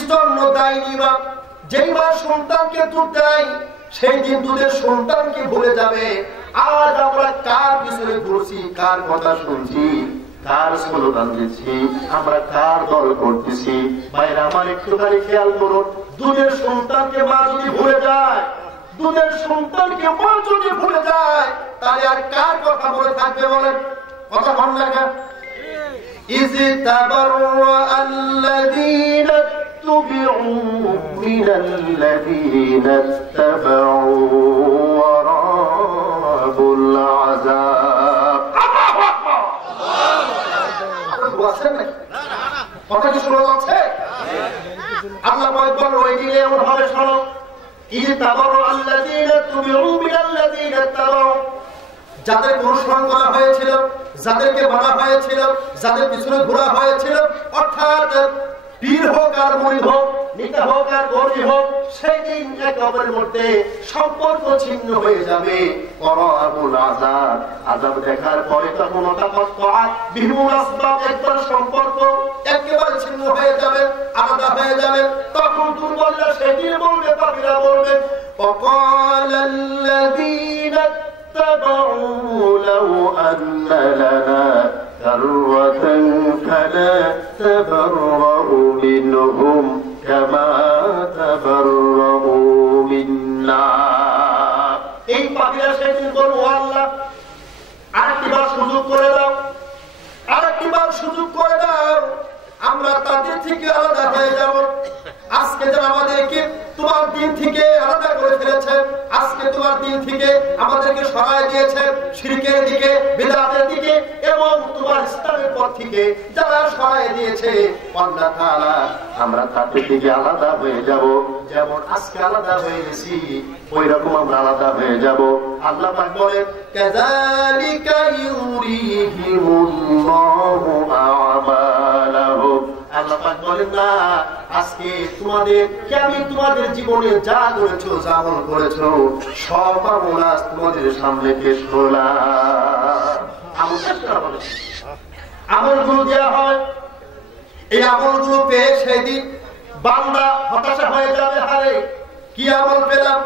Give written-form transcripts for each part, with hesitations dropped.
স্তন্য দেয়নি মা, যেই মা সন্তানকে দুধ দেয় সেই দিন দুধের সন্তানকে ভুলে যাবে। আজ আমরা কার পিছনে ঘুরছি, কার কথা শুনছি, কার স্লোগান দিচ্ছি, আমরা কার দল করতেছি? ভাইরা আমার একটুখানি খেয়াল করুন, দুধের সন্তানকে মা যদি ভুলে যায়, দুধের সন্তানকে মা যদি ভুলে যায়, তাহলে আর কার কথা মনে থাকবে বলেন? কথা ভালো লাগে। ইজতাবাররাআল্লাযীনা তুবিউ মিনাল্লাযীনা ইত্তাবাউ ওয়া রাবুল আযাব। আল্লাহু আকবার। কথা কি শোনা যাচ্ছে? আল্লাহ বলেন ওই দিনে এমন হবে, শোনো, ইজতাবাররাআল্লাযীনা তুবিউ মিনাল্লাযীনা ইত্তাবাউ, যাদের অনুসরণ করা হয়েছিল, যাদেরকে মানা হয়েছিল, যাদের পিছনে ঘোরা হয়েছিল, অর্থাৎ পীর হোক আর মুরিদ হোক, নেতা হোক আর কর্মী হোক, সেই দিন একে অপরের মধ্যে সম্পর্ক ছিন্ন হয়ে যাবে। ওয়ারাবুল আযাব, আযাব দেখার পরে তখন বিহুল আসবাব, একবার সম্পর্ক একেবারে ছিন্ন হয়ে যাবে, আলাদা হয়ে যাবে। তখন দুর্বলরা সেদিন বলবে, পাপীরা বলবে, ওয়াকালাল্লাযীনা اتبعوا لو أن لنا كرة فنتبرأ منهم كما تبرأوا منا। এই পাপীরা সেদিন বলবো, আল্লাহ আরেকবার সুযোগ করে দাও, আরেকবার সুযোগ করে দাও, আমরা তাদের থেকে আলাদা হয়ে যাব। আজকে যারা আমাদেরকে তোমার দিন থেকে আলাদা করে ফেলেছে, আজকে তোমার দিন থেকে আমাদেরকে সরায় দিয়েছে শিরকের দিকে, বিদআতের দিকে, এবং তোমার ইসলামের পথ থেকে যারা সরায় দিয়েছে, আল্লাহ তাআলা আমরা তাদের থেকে আলাদা হয়ে যাব। যেমন আজকে আলাদা হয়ে গেছি, ওই রকম আমরা আলাদা হয়ে যাব। আল্লাহ পাক বলেন, কাযালিকা ইউরিহিমুল্লাহু আ'মালাহুম। আল্লাহ পাক বলেন, না, আজকে তোমাদেরকে আমি তোমাদের জীবনে যা করেছো, যা আমল করেছো, সব আমল আজ তোমাদের সামনে পেশ করলাম। আমলগুলো দেওয়া হয়, এই আমলগুলো পেয়ে সেদিন বান্দা হতাশা হয়ে যাবে, হারে কি আমল পেলাম,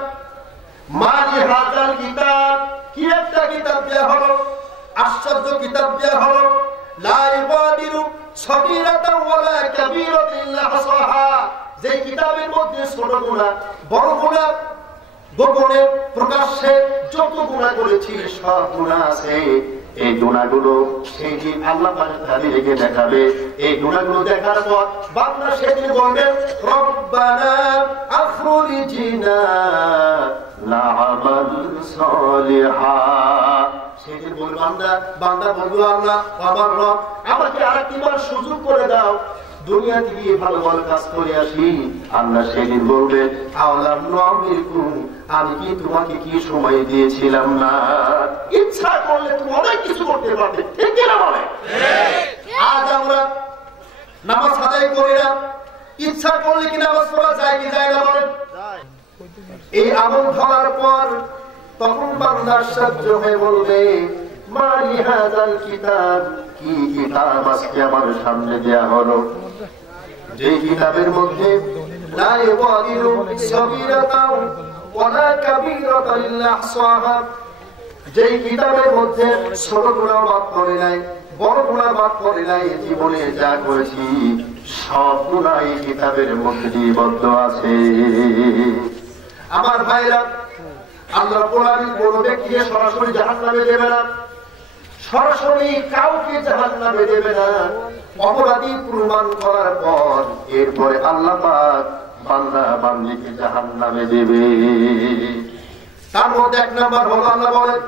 মালি হাজার কিতাব, কি একটা কিতাব দেওয়া হলো, আশ্চর্য কিতাব দেওয়া হলো, লা ইউগাদিরু সগীরাতাও ওয়ালা কাবীরাতান ইল্লা হাসাহা, যে কিতাবের মধ্যে ছোট গুনাহ, বড় গুনাহ, গোপনে প্রকাশ্যে যত গুনাহ করেছি সব গুনাহ আছে। এই গুনাহগুলো সেই দিন আল্লাহ পাক তাদেরকে দেখাবে। এই গুনাহগুলো দেখার পর বান্দা সেদিন বলবে, রব্বানা আখরিজনা না'মাল সালিহা। সেদিন বলবে বান্দা বলবে, আল্লাহ আমার রব, আমাকে আরেকবার সুযোগ করে দাও, দুনিয়া থেকে ভালো ভালো কাজ করে আসি। আল্লাহ সেদিন বলবে, আওলাম নুআমিরকুম, আমি কি তোমাকে কি সময় দিয়েছিলাম না? ইচ্ছা করলে তুমি অনেক কিছু করতে পারবে, ঠিক না বলে? আজ আমরা নামাজ আদায় করি না, ইচ্ছা করলে কি নামাজ পড়া যায় কি যায় না বলেন? এই আমল ধরার পর তখন বান্দা আশ্চর্য হয়ে বলবে, মালি হাযাল কিতাব, কি কিতাব আজকে আমার সামনে দেয়া হলো, যে কিতাবের মধ্যে লা ইউগাদিরু সগীরাতাও ওয়ালা কাবীরাতান ইল্লা আহসাহা, যে কিতাবের মধ্যে ছোট গুনাহ বাদ করে নাই, বড় গুনাহ বাদ করে নাই, জীবনে যা করেছি সব গুনাহ এই কিতাবের মধ্যে লিপিবদ্ধ আছে। আমার ভাইরা, আল্লাহ কোরআনে কোন ব্যক্তিকে সরাসরি জাহান্নামে দেবে না, সরাসরি কাউকে জাহান্নামে দেবে না। অপরাধী প্রমাণ করার পর এরপরে আল্লাহ পাক বান্দা বান্দীকে জাহান্নামে দেবে। তার মধ্যে এক নাম্বার হলো, আল্লাহ বলেন,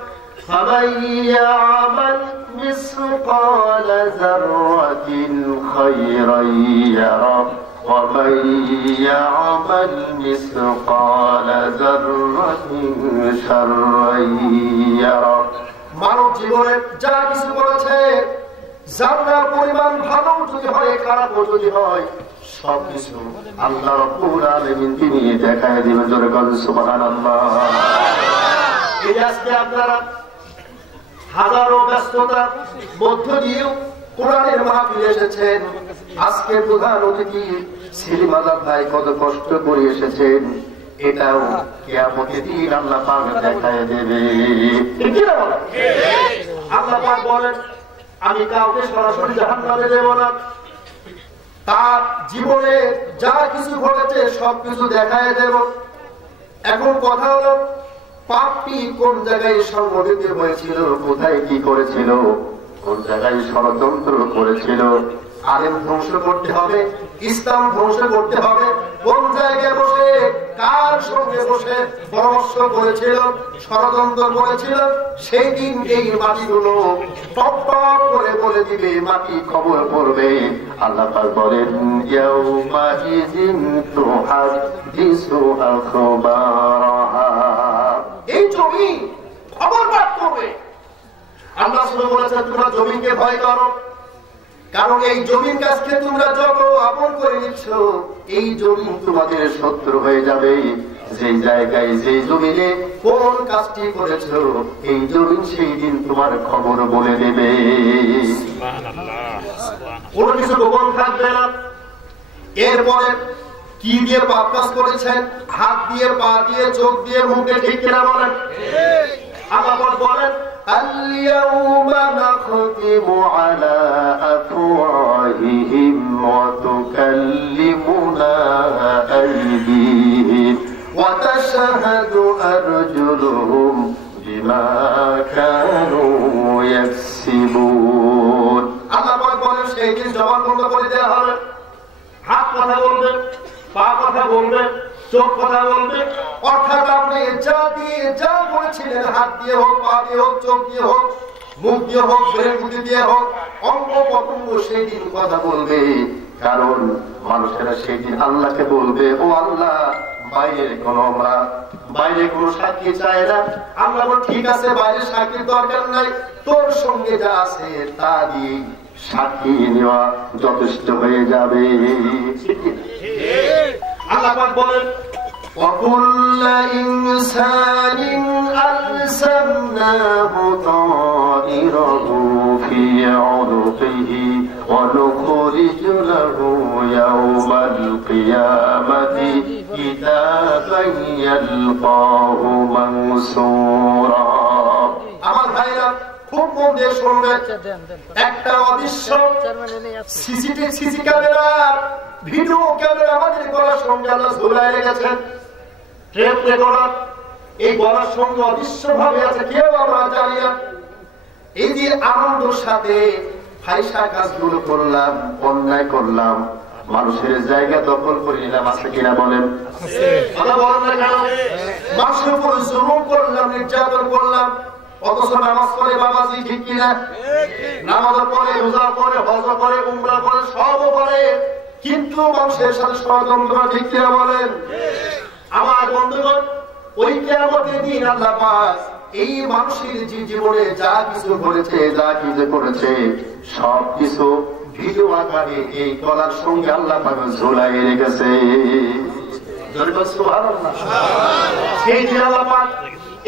ফামান ইয়ামাল মিসকালা যাররাতিন খায়রান ইয়ারা ওয়া মান ইয়ামাল মিসকালা যাররাতিন শাররান ইয়ারা। মানব জীবনে যা কিছু করেছে, যারা পরিমাণ ভালো যদি হয়, খারাপ যদি হয়, সবকিছু আল্লাহ রাব্বুল আলামিন তিনি দেখায় দিবেন। জোরে বলেন সুবহানাল্লাহ। এই আজকে আপনারা হাজারো ব্যস্ততার মধ্য দিয়েও কোরআনের মাহফিলে এসেছেন। আজকে প্রধান অতিথি সেলিম আজাদ ভাই কত কষ্ট করে এসেছেন, এটাও কিয়ামতের দিন আল্লাহ পাক দেখায় দেবে। আল্লাহ পাক বলেন, আমি কাউকে সরাসরি জাহান্নামে দেব না, তার জীবনে যা কিছু ঘটেছে সবকিছু দেখায় দেব। এখন কথা হলো, পাপটি কোন জায়গায় সংগঠিত হয়েছিল, কোথায় কি করেছিল, কোন জায়গায় ষড়যন্ত্র করেছিল, আলেম ধ্বংস করতে হবে, ইসলাম ধ্বংস করতে হবে, কোন জায়গায় বসে কার সঙ্গে বসে পরামর্শ করেছিল, ষড়যন্ত্র করেছিল, সেই দিন এই মাটিগুলো টপ টপ করে বলে দিবে, মাটি খবর পড়বে। আল্লাহ পাক বলেন, ইয়াউমা ইযিন তুহাদ্দিসু আখবারাহা, এই জমি খবর পাঠ করবে। আল্লাহ সুবহানাহু ওয়া তাআলা তোমরা জমিকে ভয় করো, কারণ এই জমির কাছকে তোমরা যত আপন করে নিচ্ছ, এই জমি তোমাদের শত্রু হয়ে যাবে। যেই জায়গায় যে জমিনে কোন কাজটি করেছ, এই জমিন সেই দিন তোমার খবর বলে দেবে। কোনো কিছু গোপন থাকবে না। এরপরে কি দিয়ে পাপ কাজ করেছেন, হাত দিয়ে, পা দিয়ে, চোখ দিয়ে, মুখে, ঠিক কিনা বলেন? আল্লাহ বলেন, اليوم نختم على أفواههم وتكلمنا أيديهم وتشهد أرجلهم بما كانوا يكسبون। আল্লাহ পাক বলেন, সেই দিন জবান বন্ধ করে দেওয়া হবে, হাত কথা বলবে, পা কথা বলবে, চোখ কথা বলবে, অর্থাৎ আপনি যা দিয়ে যা বলেছিলেন, হাত দিয়ে হোক, পা দিয়ে হোক, চোখ দিয়ে হোক, মুখ দিয়ে হোক, ব্রেন বুদ্ধি দিয়ে হোক, অঙ্গ প্রত্যঙ্গ সেই দিন কথা বলবে। কারণ মানুষেরা সেই দিন আল্লাহকে বলবে, ও আল্লাহ, বাইরে কোনো সাক্ষী চায় না। আল্লাহ বল, ঠিক আছে, বাইরে সাক্ষীর দরকার নাই, তোর সঙ্গে যা আছে তা দিয়ে সাক্ষী নেওয়া যথেষ্ট হয়ে যাবে। আল্লাহ পাক বলেন, وَكُلَّ إِنسَانٍ أَلْزَمْنَاهُ طَائِرَهُ فِي عُنُقِهِ وَنُخْرِجُ لَهُ يَوْمَ الْقِيَامَةِ كِتَابًا يَلْقَاهُ مَنشُورًا। আমার ভাইরা খুব মন দিয়ে শুনবেন, একটা অদৃশ্য সিসি ক্যামেরা, ভিডিও ক্যামেরা আমাদের গলার সঙ্গে আল্লাহ ঝুলায় রেখেছেন, টেপ রেকর্ডার এই গলার সঙ্গে অদৃশ্য ভাবে আছে, কেউ আমরা জানি না। এই যে আনন্দের সাথে ফাহিশা কাজগুলো করলাম, অন্যায় করলাম, মানুষের জায়গা দখল করে নিলাম, আছে কিনা বলেন? কথা বলেন না কেন? মানুষের উপর জুলুম করলাম, নির্যাতন করলাম, অথচ নামাজ পড়ে বাবাজি, ঠিক কিনা? নামাজ পড়ে, রোজা পড়ে, হজ করে, উমরা করে, সব করে, কিন্তু মানুষের সাথে ষড়যন্ত্র, ঠিক কিনা বলেন? আমার বন্ধুগণ, ওই কিয়ামতের দিন আল্লাহ পাক এই মানুষের জীবনে যা কিছু করেছে, যা কিছু করেছে, সব কিছু ভিডিও আকারে এই গলার সঙ্গে আল্লাহ পাক ঝুলাই রেখেছে। সেই দিন আল্লাহ পাক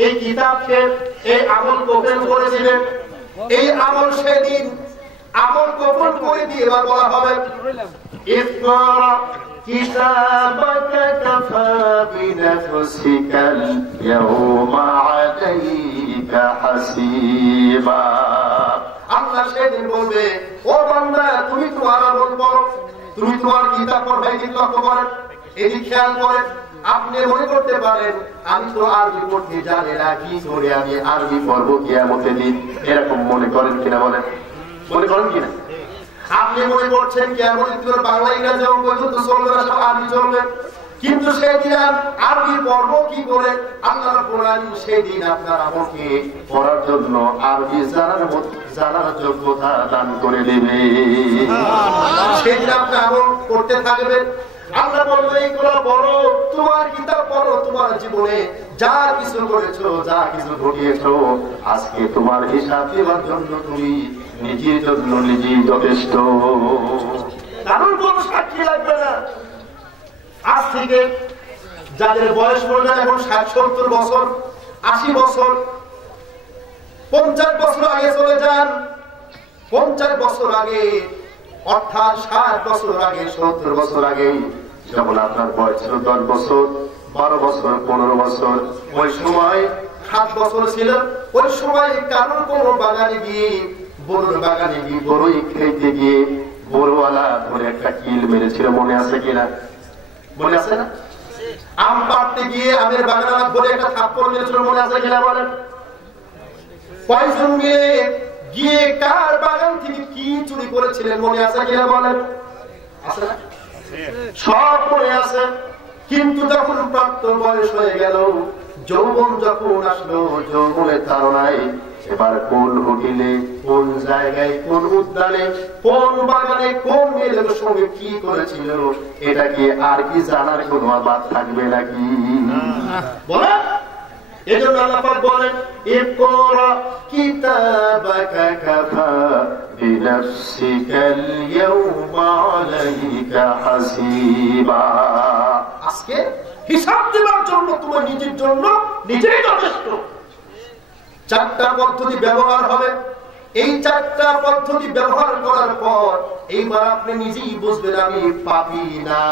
এই কিতাবকে, এই আমল গোপন করে দিবেন। এই আমল সেদিন আমল গোপন করে দিয়ে এবার বলা হবে, ইকরা কিতাবাকা কাফা বিনাফসিকাল ইয়াওমা আলাইকা হাসিবা। আল্লাহ সেদিন বলবে, ও বান্দা, তুমি তোমার আমল পড়ো, তুমি তোমার কিতাব পড়বে, কিন্তু লক্ষ্য করেন, এদিক খেয়াল করেন। আপনি মনে করতে পারেন, আমি তো আরবি পড়তে জানি না, কি করে আমি আরবি পড়বো কিয়ামতের দিন, এরকম মনে করেন কিনা বলেন? মনে করেন কিনা? আপনি মনে করছেন কিয়ামতের দিন বাংলা ইংরেজি পর্যন্ত চলবে না, সব আরবি চলবে, কিন্তু সেদিন আরবি পড়বো কি করে? আল্লাহ রাব্বুল আলামিন সেদিন আপনার আমাকে পড়ার জন্য আরবি জানার যোগ্যতা দান করে দেবে। সেদিন আপনি আমল করতে থাকবেন। আল্লাহ বলবে, এইগুলো পড়ো, তোমার কিতাব পড়ো, তোমার জীবনে যা কিছু করেছো, যা কিছু ঘটিয়েছো, আজকে তোমার হিসাব দেওয়ার জন্য তুমি নিজের জন্য নিজেই যথেষ্ট, কারণ কোন সাক্ষী লাগবে না। আজ থেকে যাদের বয়স পড়বে এখন 60-70 বছর, 80 বছর, 50 বছর আগে চলে যান। 50 বছর আগে অর্থাৎ 60 বছর আগে 70 বছর আগে যখন আপনার বয়স ছিল 10 বছর 12 বছর 15 বছর, ওই সময় 7 বছর ছিল, ওই সময় কারণ কোন বাগানে গিয়ে বড়ুর বাগানে গিয়ে বড়ই খেতে গিয়ে বড়ওয়ালা ধরে একটা কিল মেরেছিল, মনে আছে কিনা? মনে আছে না? আম পাড়তে গিয়ে আমের বাগান ধরে একটা থাপ্পড় মেরেছিল, মনে আছে কিনা বলেন? কয়জন মিলে গিয়ে কার বাগান থেকে কি চুরি করেছিলেন, মনে আছে কিনা বলেন? আছে না? সব মনে আছে। কিন্তু যখন প্রাপ্ত বয়স হয়ে গেল, যৌবন যখন আসলো, যৌবনের ধারণায় এবার কোন হোটেলে, কোন জায়গায়, কোন উদ্যানে, কোন বাগানে, কোন মেয়েদের সঙ্গে কি করেছিল, এটা কি আর কি জানার কোনো বাদ থাকবে নাকি? বলেন। এজন্য আল্লাহ পাক বলেন, ইকরা কিতাবাকা কাফা বিনাফসিকাল ইয়াওমা আলাইকা হাসিবা। আজকে হিসাব দেওয়ার জন্য তোমার নিজের জন্য নিজেই যথেষ্ট। 4টা পদ্ধতি ব্যবহার হবে। এই 4টা পদ্ধতি ব্যবহার করার পর এইবার আপনি নিজেই বুঝবেন আমি পাপী না,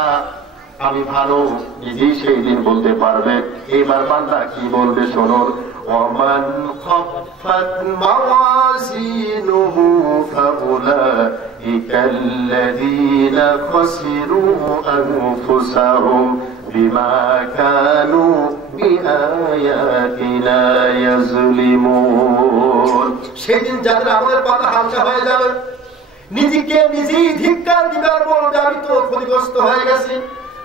আমি ভালো, নিজেই সেই দিন বলতে পারবে। এইবার বান্দা কি বলবে শুনুন, ওমান খাফাত মাওয়াজিনুহু ফাউলাইকাল্লাযীনা খাসিরু আনফুসাহুম বিমা কানু বিআয়াতিনা ইয়াজলিমুন। সেদিন যাদের আমলের পাতা হালকা হয়ে যাবে, নিজেকে নিজেই ধিক্কার দিবার বলবে আমি তো ক্ষতিগ্রস্ত হয়ে গেছি,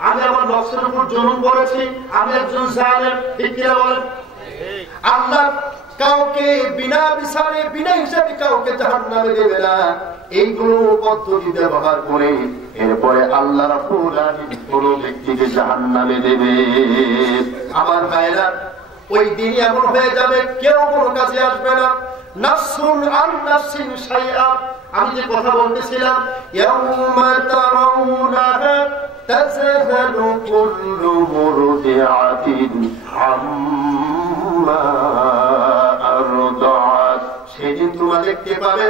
আমি আমার নফসের উপর জুলুম করেছি, আমি একজন জালেম। ঠিক কিনা বলেন? আল্লাহ কাউকে বিনা বিচারে বিনা হিসাবে কাউকে জাহান্নামে দেবে না। এইগুলো পদ্ধতি ব্যবহার করে এরপরে আল্লাহ রাব্বুল আলামিন কোন ব্যক্তিকে জাহান্নামে দেবে। আমার ভাইরা, ওই দিন এমন হয়ে যাবে কেউ কোনো কাজে আসবে না। নাফসুন আন নাফসিন শাইআ, আমি যে কথা বলতেছিলাম, ইয়াউমা তারাউনাহা তাযহালু কুল্লু মুরদিআতিন আম্মা আরদাআত। সেদিন তোমরা দেখতে পাবে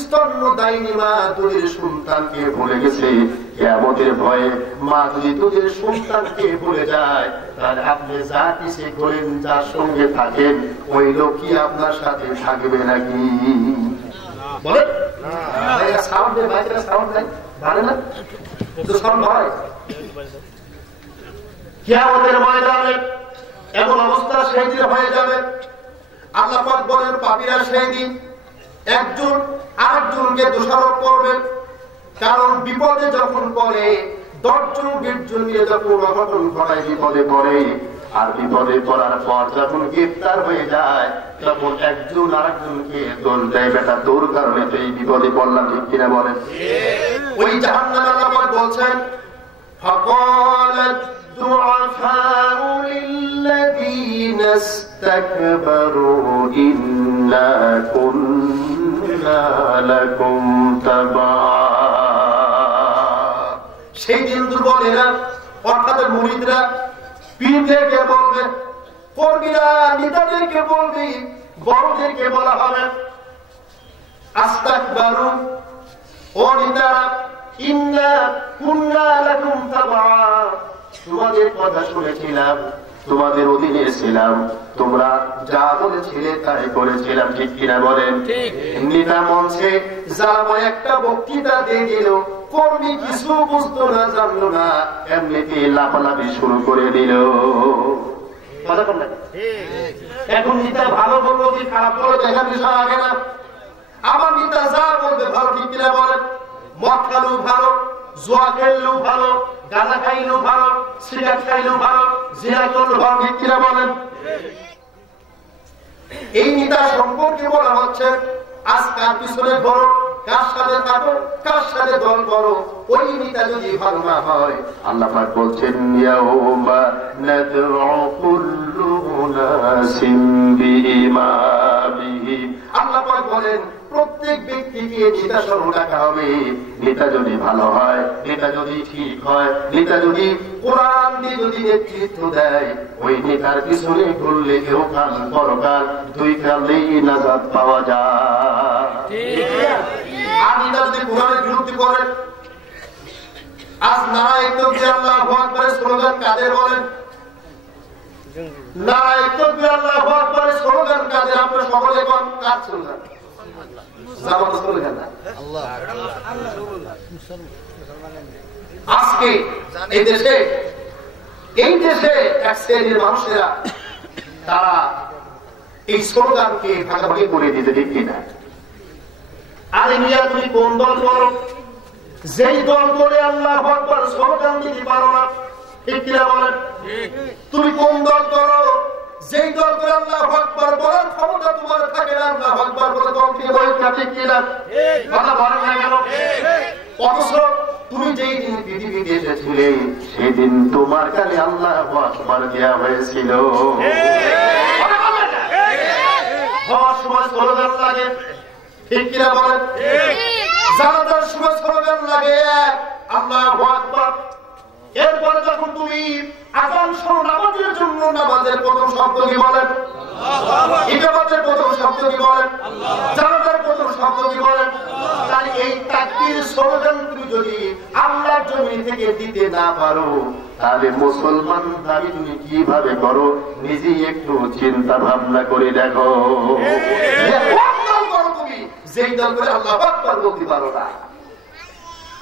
স্তন্যদায়িনী মা দুধের সন্তানকে ভুলে গেছে। কিয়ামতের ভয়ে মা যদি দুধের সন্তানকে ভুলে যায়, তাহলে আপনি যা কিছু করেন, যার সঙ্গে থাকেন, ওই লোকই আপনার সাথে থাকবে নাকি? বলেন। সাউন্ড দেয়, বাইকের সাউন্ড দেয়, ভালো না? তো সাউন্ড হয়। কিয়ামতের ময়দানে এমন অবস্থা সেই দিন হয়ে যাবে। আল্লাহ পাক বলেন, পাপীরা সেই দিন একজন আরেকজনকে দোষারোপ করবে। কারণ বিপদে যখন পড়ে 10 জন 20 জন মিলে যখন অঘটন ঘটায়, বিপদে পড়ে, আর বিপদে পড়ার পর যখন গ্রেফতার হয়ে যায়, তখন একজন আরেকজনকে দোষ দেয়, বেটা তোর কারণে তো এই বিপদে পড়লাম। ঠিক কিনা বলেন? ওই জাহান্নামে আল্লাহ পাক বলছেন, ফাকালাত দুআফাউ লিল্লাযীনা ইসতাকবারু ইন্না কুন্না লাকুম তাবা। সেই দিন দুর্বলেরা অর্থাৎ মুরিদরা পীরদেরকে বলবে, কর্মীরা নেতাদেরকে বলবে, বড়দেরকে বলা হবে, আস্তাকবারু, ও নেতারা, ইন্না কুন্না লাকুম তাবা, তোমাদের কথা শুনেছিলাম, তোমাদের অধীনে ছিলাম, তোমরা যা বলেছিলে তাই করেছিলাম। ঠিক কিনা বলেন? নেতা মঞ্চে যারা একটা বক্তৃতা দিয়ে দিল, কর্মী কিছু বুঝতো না, জানলো না, এমনিতে লাফালাফি শুরু করে দিল। এখন নেতা ভালো বললো কি খারাপ বললো দেখার বিষয় আগে না। আমার নেতা যা বলবে ভালো। ঠিক কিনা বলেন? মদ খাইলেও ভালো, জুয়া খেললেও ভালো, গাঁজা খাইলেও ভালো, সিগারেট খাইলেও ভালো, জিনা করলেও ভালো। ঠিক কিনা বলেন? এই নেতা সম্পর্কে বলা হচ্ছে, আজ কার পিছনে ঘোরো, কার সাথে থাকো, কার সাথে দল করো, ওই নেতা যদি ভালো না হয়, আল্লাহ পাক বলছেন, ইয়াউমা নাদউ কুল্লু উনাসিম বিইমামিহিম। আল্লাহ পাক বলেন, প্রত্যেক ব্যক্তিকে নেতা সহ ডাকা হবে। নেতা যদি ভালো হয়, নেতা যদি ঠিক হয়, নেতা যদি কোরআন দিয়ে যদি নেতৃত্ব দেয়, ওই নেতার পিছনে ঘুরলে ইহকাল পরকাল 2 কালেই নাজাত পাওয়া যায়। আর এটা যদি কোরআনের বিরুদ্ধে করেন, আজ নারায়ে তাকবীর আল্লাহু আকবার স্লোগান কাদের বলেন? নারায়ে তাকবীর আল্লাহু আকবার স্লোগান কাদের? আপনারা সকলে কোন কাজ স্লোগান? জামাত স্লোগান না। আল্লাহ আজকে এই দেশে এক শ্রেণীর মানুষেরা তারা এই স্লোগানকে ভাগাভাগি করে দিতে ঠিক কিনা? আরে মিয়া তুমি কোন দল করো? যেই দল করে আল্লাহু আকবার স্লোগান দিতে পারো না, ঠিক কিনা বলেন? তুমি কোন দল করো? যেই দল করে আল্লাহু আকবার বলার ক্ষমতা তোমার থাকে না, আল্লাহু আকবার বলে দল দিয়ে বলেন না, ঠিক কিনা? কথা বলেন না কেন? অথচ তুমি যেই দিন পৃথিবীতে এসেছিলে সেদিন তোমার কানে আল্লাহু আকবার দেয়া হয়েছিল। হওয়ার সময় স্লোগান লাগে, ঠিক কিনা বলেন? জানাজার সময় স্লোগান লাগে আল্লাহু আকবার। এরপরে যখন তুমি আযান শোনো নামাজের জন্য, নামাজের প্রথম শব্দ কি বলেন? ইকামতের প্রথম শব্দ কি বলেন? জানাজার প্রথম শব্দ কি বলেন? তাহলে এই তাকবীর স্লোগান তুমি যদি আল্লাহর জমিন থেকে দিতে না পারো, তাহলে মুসলমান দাবি তুমি কিভাবে করো? নিজেই একটু চিন্তা ভাবনা করে দেখো। তুমি যেই দল করে আল্লাহু আকবার বলতে পারো না,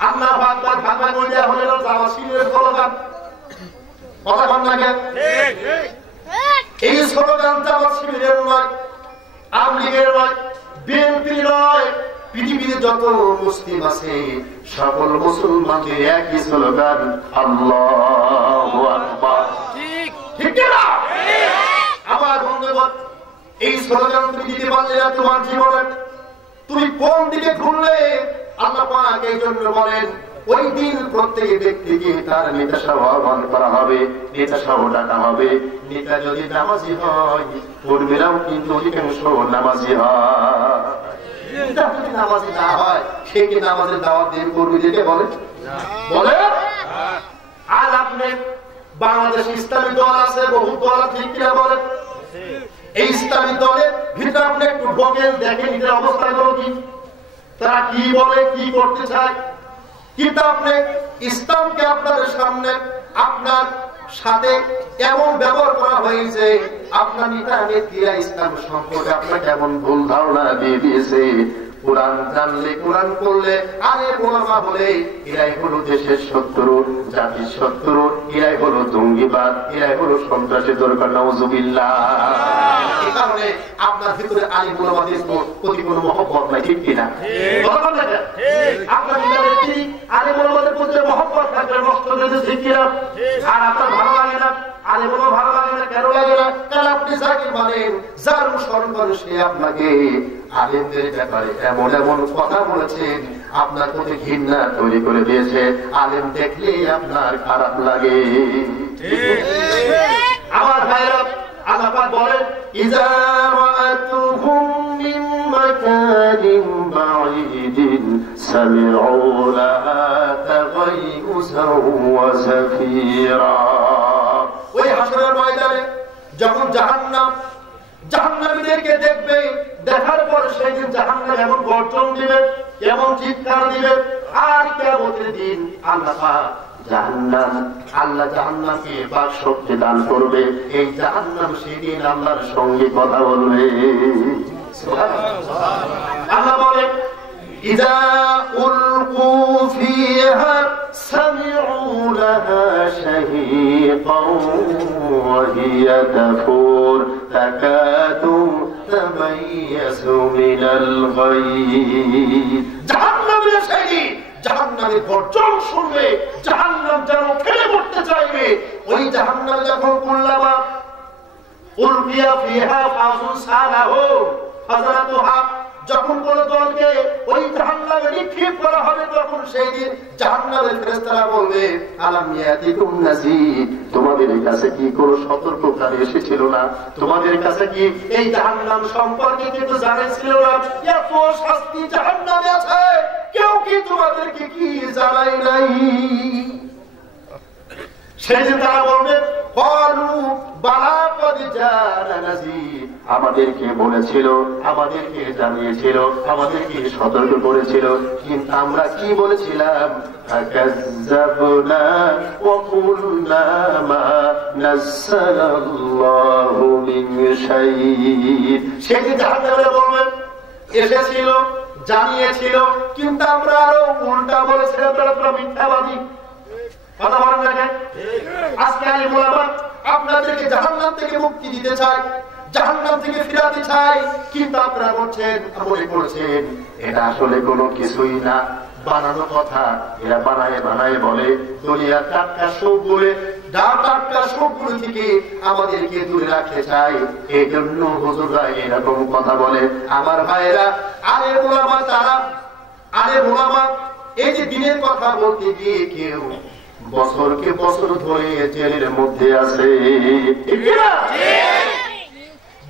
আল্লাহু আকবার ভাঙা করে দেওয়া হলো জামাত শিবিরের স্লোগান। কথা বল না কেন? এই স্লোগান জামাত শিবিরের নয়, আওয়ামী লীগের নয়, বিএনপির নয়, পৃথিবীতে যত মুসলিম আছে সকল মুসলমানদের একই স্লোগান আল্লাহু আকবার। ঠিক না? আমার বন্ধুগণ, এই স্লোগান তুমি দিতে পারলে না তোমার জীবনে, তুমি কোন দিকে ঘুরলে? আল্লাহ পাক এই জন্য বলেন ওই দিন প্রত্যেক ব্যক্তিকে তার নেতা সহ আহ্বান করা হবে, নেতা সহ ডাকা হবে। নেতা যদি নামাজি হয়, কর্মীরাও কিন্তু অধিকাংশ নামাজি হয়। নেতা যদি নামাজি না হয়, সে কি নামাজের দাওয়াত দিয়ে কর্মীদেরকে বলে? বলে? আর আপনি বাংলাদেশ ইসলামী দল আছে, বহু দল, ঠিক কিনা বলেন? এই ইসলামী দলের ভিতরে আপনি একটু ঢোকেন, দেখেন এদের অবস্থাগুলো কি, তারা কি বলে, কি করতে চায়। কিন্তু আপনি ইসলামকে আপনাদের সামনে আপনার সাথে এমন ব্যবহার করা হয়েছে, আপনার নেতা নেত্রীরা ইসলাম সম্পর্কে আপনাকে এমন ভুল ধারণা দিয়ে দিয়েছে। কোরআন জানলে, কোরআন করলে, আরে ওলামা বলে এরাই হলো দেশের শত্রু, জাতির শত্রু, এরাই হলো জঙ্গিবাদ, এরাই হলো সন্ত্রাসের দরকার, নাউযুবিল্লাহ। এই কারণে আপনার ভিতরে আলিম ওলামাদের প্রতি কোনো মহব্বত নাই, ঠিক কিনা? আপনার নেত্রী আলিম ওলামাদের প্রতি মহব্বত থাকলে নষ্ট হয়েছে, ঠিক কিনা? আর আপনার ভালো লাগে না, আলিম ওলামা ভালো লাগে না, কেন লাগে না? কারণ আপনি যাকে মানেন, যার অনুসরণ করেন, সে আপনাকে আলিমদের ব্যাপারে এমন এমন কথা বলেছেন, আপনার প্রতি ঘৃণা তৈরি করে দিয়েছে। আলিম দেখলে আপনার খারাপ লাগে। আমার ভাইরা, আল্লাহ পাক বলেন ইযা রাআতুহুম মিন মাকানিন বাঈদিন সামি'উ লাহা তাগাইয়ুসান ওয়া যাফীরা। ওই হাসরের ময়দানে যখন জাহান্নামীদেরকে দেখবে, দেখার পর সেই দিন জাহান্নাম এমন গর্জন দিবে, এমন চিৎকার দিবে। আর কিয়ামতের দিন আল্লাহ জাহান্নামকে বাক শক্তি দান করবে। এই জাহান্নাম সেদিন আল্লাহর সঙ্গে কথা বলবে। আল্লাহ বলে ইযা উলকু ফিহা সামি'ু লাহা শাহীকান ওয়া হিয়া তাফুর তাকাদু তামাইয়াজু মিনাল গায়ব। জাহান্নামের সেই জাহান্নামের গর্জন শুনবে, জাহান্নাম যেন ফেলে পড়তে চাইবে। ওই জাহান্নাম যখন কুল্লামা উলকিয়া ফিহা ফাযুন সালাহু ফাযরাতুহা, যখন কোন দলকে ওই জাহান্নামে নিক্ষেপ করা হবে, তখন সেই দিন জাহান্নামের ফেরেশতারা বলবে আলাম ইয়াতিকুম নাযীর, তোমাদের কাছে কি কোনো সতর্ককারী এসেছিল না? তোমাদের কাছে কি এই জাহান্নাম সম্পর্কে কিছু জানিয়েছিল না? এত শাস্তি জাহান্নামে আছে, কেউ কি তোমাদেরকে কি জানাই নাই? সেই দিন তারা বলবে ক্বালু আমাদেরকে বলেছিল, আমাদেরকে জানিয়েছিল, আমাদেরকে সতর্ক করেছিল, কিন্তু আমরা কি বলেছিলাম? সেটি জাহান্নামে বলবেন এসেছিল, জানিয়েছিল, কিন্তু আমরা আরো উল্টা বলেছিলাম তারা মিথ্যাবাদী। কথা বলেন দেখেন, আজকে আলিম ওলামা আপনাদেরকে জাহান্নাম থেকে মুক্তি দিতে চায়, জাহান্নাম থেকে ফিরাতে চায়, কিন্তু আপনারা বলছেন, মনে করছেন এটা আসলে কোনো কিছুই না, বানানো কথা। এরা বানায় বানায় বলে দুনিয়ার টাটকা সুখ বলে, টাটকা সুখগুলো থেকে আমাদেরকে দূরে রাখতে চায়। এই জন্য হুজুররা এরকম কথা বলে। আমার ভাইয়েরা, আলেম ওলামা তারা, আলেম ওলামা এই যে দিনের কথা বলতে গিয়ে কেউ বছরকে বছর ধরে জেলের মধ্যে আছে,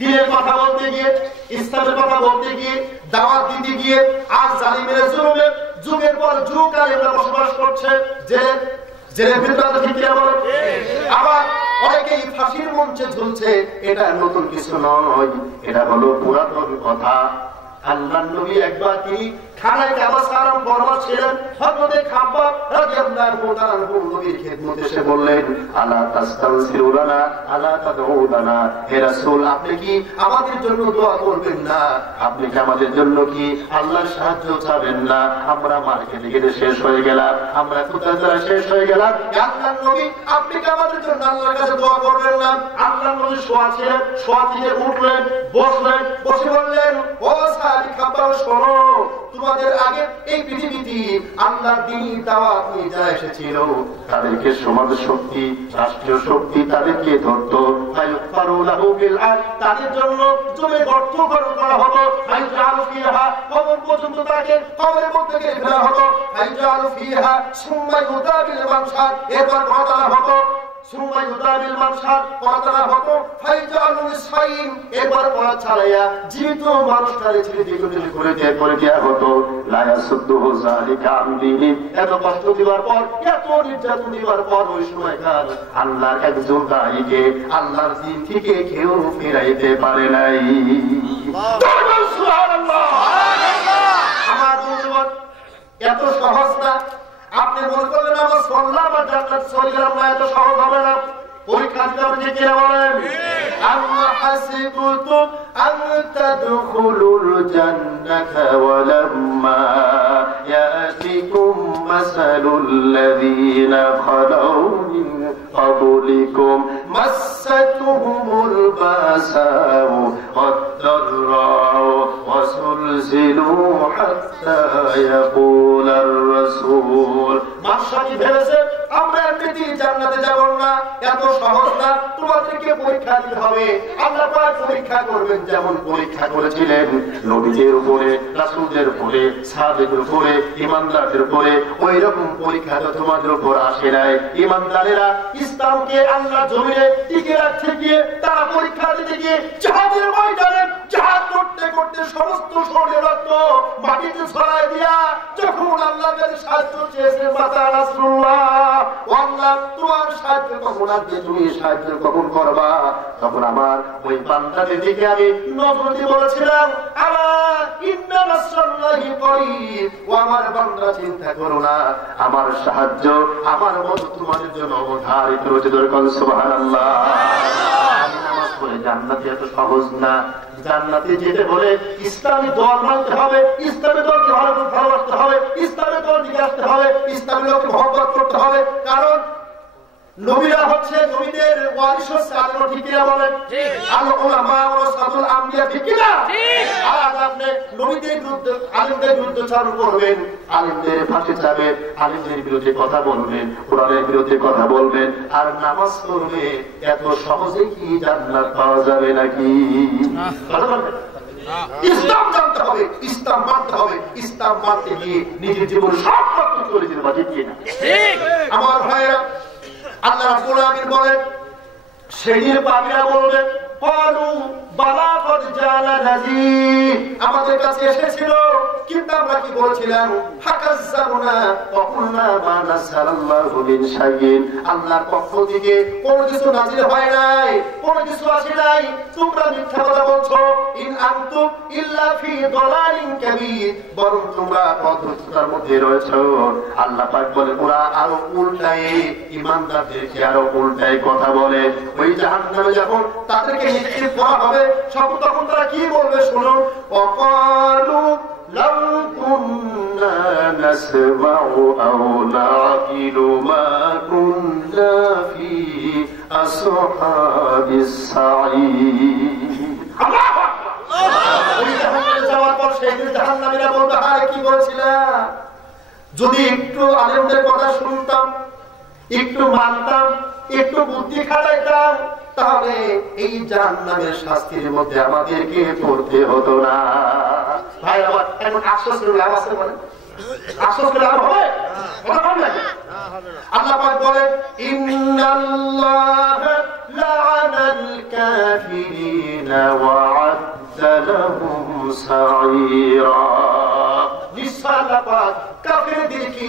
দিনের কথা বলতে গিয়ে, ইসলামের কথা বলতে গিয়ে, দাওয়াত দিতে গিয়ে আজ জালিমের জুলুমে যুগের পর যুগ আলেমরা বসবাস করছে জেলের ভিতরে, ঠিক কিনা বলেন? আবার অনেকেই ফাঁসির মঞ্চে ঝুলছে। এটা নতুন কিছু নয়, এটা হলো পুরাতন কথা। আল্লাহর নবী একবার তিনি খানায় কাবা সালাম ফরমাস ছিলেন, হযরত খাব্বাব রাদিয়াল্লাহু তাআলা নবীর খেদমতে এসে বললেন, আলা তাস্তাগফিরুনা আলা তাদউনা, হে রাসূল আপনি কি আমাদের জন্য দোয়া করবেন না? আপনি কি আমাদের জন্য কি আল্লাহর সাহায্য চাবেন না? আমরা মার্কেটে গিয়ে শেষ হয়ে গেলাম, আমরা কোথায় শেষ হয়ে গেলাম। আল্লাহর নবী আপনি কি আমাদের জন্য আল্লাহর কাছে দোয়া করবেন না? আল্লাহর নবী শোয়া ছিলেন, শোয়া থেকে উঠলেন, বসলেন, বসে বললেন, ও সাহাবী খাব্বাব শোনো, তোমাদের আগে এই পৃথিবীতে আল্লাহর দ্বীন দাওয়াত নিয়ে যা এসেছিল, তাদেরকে সমাজ শক্তি, রাষ্ট্রীয় শক্তি তাদেরকে ধরতো, তাদের জন্য জমে গর্ত করা হতো, কবর পর্যন্ত তাকে কবরের মধ্যে ফেলা হতো, এরপর কথা হতো, জীবিত মানুষটারে করে দেওয়া হতো। এত কষ্ট দিবার পর, এত নির্যাতন দিবার পর ওই সময়কার আল্লাহর একজন দায়ীকে আল্লাহর দিন থেকে কেউ ফিরাইতে পারে নাই। আমার বন্ধুগণ, এত সহজ না। আপনি মনে করলেন আমার সল্লাম আর জান্নাত চলে গেলাম না, এত সহজ হবে না। পরীক্ষা দিতে হবে, ঠিক কিনা বলেন? আল্লাহ হাসিবতুম আন তাদখুলুল জান্নাতা ওয়া লাম্মা ইয়াতিকুম মাসালুল লাযীনা খালাউ মিন ক্বাবলিকুম মাসাতুহুমুল বাসাউ ওয়াদ-দাররাউ ওয়া সুলজিলু হাত্তা ইয়াকুলার রাসূল। মাশা কি ভেবেছে আমরা এমনিতেই জান্নাতে যাব না? এত সহজ না, তোমাদেরকে পরীক্ষা দিতে হবে। আল্লাহ পাক পরীক্ষা করবেন, যেমন পরীক্ষা করেছিলেন নবীদের উপরে, রাসূলদের উপরে, সাহাবীদের উপরে, ঈমানদারদের উপরে, ওই রকম পরীক্ষা তো তোমাদের উপর আসে নাই। ঈমানদারেরা ইসলামকে আল্লাহ জমিনে টিকে রাখতে গিয়ে, তারা পরীক্ষা দিতে গিয়ে জিহাদের ময়দানে জিহাদ করতে করতে সমস্ত শরীর রক্ত মাটিতে ছড়ায় দিয়া যখন আল্লাহর কাছে সাহায্য চেয়েছেন, মাতা রাসূলুল্লাহ, আল্লাহ তোমার সাহায্য কখন আসবে, তুমি সাহায্য কখন করবা? তখন আমার ওই বান্দাদের দিকে আমি নজর দিয়ে বলেছিলাম, আলা ইন্না নাসরাল্লাহি করিব, ও আমার বান্দা চিন্তা করো না, আমার সাহায্য, আমার মদদ তোমাদের জন্য অবধারিত রয়েছে। সুবহানাল্লাহ। নামাজ পড়ে জান্নাতে এত সহজ না। জান্নাতে যেতে হলে ইসলামী দল মানতে হবে, ইসলামী দলকে ভালোবাসতে হবে, ইসলামী দল দিকে আসতে হবে, ইসলামী দলকে মহব্বত করতে হবে। কারণ নবীরা হচ্ছে নবীদের ওয়ারিস, ঠিক কিনা বলেন? আর উলামা ওয়ারাসাতুল আম্বিয়া, ঠিক কিনা? আর আপনি নবীদের বিরুদ্ধে, আলেমদের বিরুদ্ধে চারণ করবেন, আলেমদের ফাঁসি যাবেন, আলেমদের বিরুদ্ধে কথা বলবেন, কোরআনের বিরুদ্ধে কথা বলবেন, আর নামাজ পড়বে, এত সহজে কি জান্নাত পাওয়া যাবে নাকি? ইসলাম জানতে হবে, ইসলাম মানতে হবে, ইসলাম মানতে গিয়ে নিজের জীবন সব রক্ষা করে দিতে পারে, ঠিক কিনা? আমার ভাইরা, আল্লাহ রাব্বুল আলামিন বলেন, সেদিন পাপীরা বলবে, ক্বালু বালাগত জানা নাজির, আমাদের কাছে এসেছিল, কিন্তু আমরা কি বলেছিলাম? ফাকাজ্জাবনা ওয়া কুলনা মা নাযালাল্লাহু মিন শাইইন, আল্লাহর পক্ষ থেকে কোনো কিছু নাজিল হয় নাই, কোনো কিছু আসে নাই, তোমরা মিথ্যা কথা বলছো। ইন আনতুম ইল্লা ফি দালালিন কাবীর, বরং তোমরা পথভ্রষ্টতার মধ্যে রয়েছো। আল্লাহ পাক বলে ওরা আরো উল্টায় ঈমানদারদেরকে আরো উল্টায় কথা বলে। ওই জাহান্নামে যখন তাদেরকে নিক্ষেপ করা হবে তখন তারা কি বলবে শুনো, ওয়াকালু লাউ কুননা নাসমাউ আও নাকিলু মা কুননা ফি আসহাবিস সাঈর। আল্লাহু আকবার। ওই জাহান্নামে যাওয়ার পর সেই জাহান্নামীরা বলবে, আরে কি বলছিলাম, যদি একটু আলেমদের কথা শুনতাম, একটু মানতাম, একটু বুদ্ধি খাটাইতাম, তাহলে এই জাহান্নামের শাস্তির মধ্যে আমাদেরকে পড়তে হতো না। ভাই আমার এখন আশ্বাস লাভ আছে, বলে আশ্বাস লাভ হবে? আল্লাহ পাক বলেন, ইন্নাল্লাহা লা'আনাল কাফিরিনা ওয়া আ'আদ্দা লাহুম সাঈরা। নিশ্চয় আল্লাহ পাক কাফেরদেরকে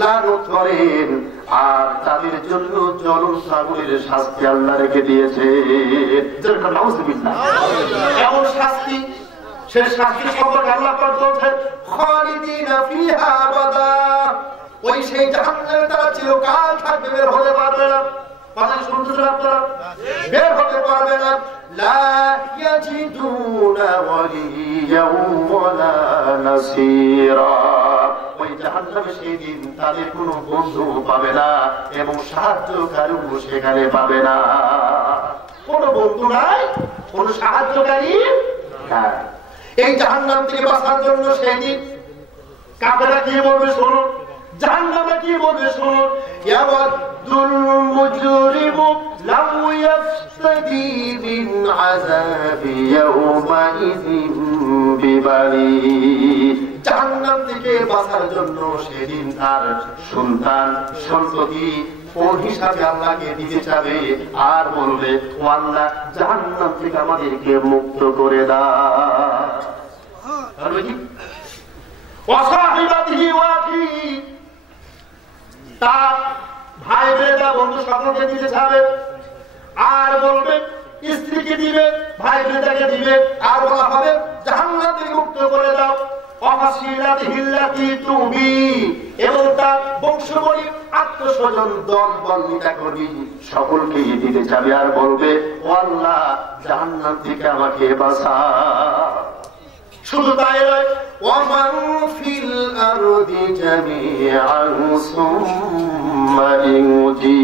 লানত করেন আর তাদের জন্য জ্বলন সাগরের শাস্তি আল্লাহ রেখে দিয়েছে। এমন শাস্তি, সে শাস্তি সম্পর্কে আল্লাহ পাক বলছেন, খালিদিনা ফিহা আবাদা, ওই সেই জাহান্নামে তারা চিরকাল থাকবে, বের হতে পারবে না। কথা শুনতেছেন আপনারা? বের হতে পারবে না। লা ইয়াজিদুনা ওয়ালিয়াও ওয়ালা নাসীরা, ওই জাহান্নামে সেদিন তাদের কোনো বন্ধু পাবে না এবং সাহায্যকারী সেখানে পাবে না। কোনো বন্ধু নাই, কোনো সাহায্যকারী নাই। এই জাহান্নাম থেকে বাঁচার জন্য সেদিন কাফেররা কি বলবে শুনুন, জাহান্নামে কি বলবে শুনুন, ইয়াওয়াদুল মুজরিমু লাউ ইয়াফতাদি মিন আযাবি ইয়াওমাইযিন বিবানি। জাহান্নাম থেকে বাঁচার জন্য সেদিন তার সন্তান সন্ততি কোন হিসাবে আল্লাহকে দিতে চাবে আর বলবে, ও আল্লাহ জাহান্নাম থেকে আমাদেরকে মুক্ত করে দাও। তার ভাই বেটা বন্ধু সকলকে দিতে চাবে আর বলবে, স্ত্রীকে দিবে, ভাই বেটাকে দিবে, আর বলা হবে জাহান্নাম থেকে মুক্ত করে দাও। এবং তার বংশবলী আত্মস্বজন দল বল নেতা কর্মী সকলকে দিতে চাবে আর বলবে, ও আল্লাহ জাহান্নাম থেকে আমাকে বাঁচাও। শুধু তাই নয়, ওয়ামান ফিল আরদি জামিআন সুম্মা ইউজি,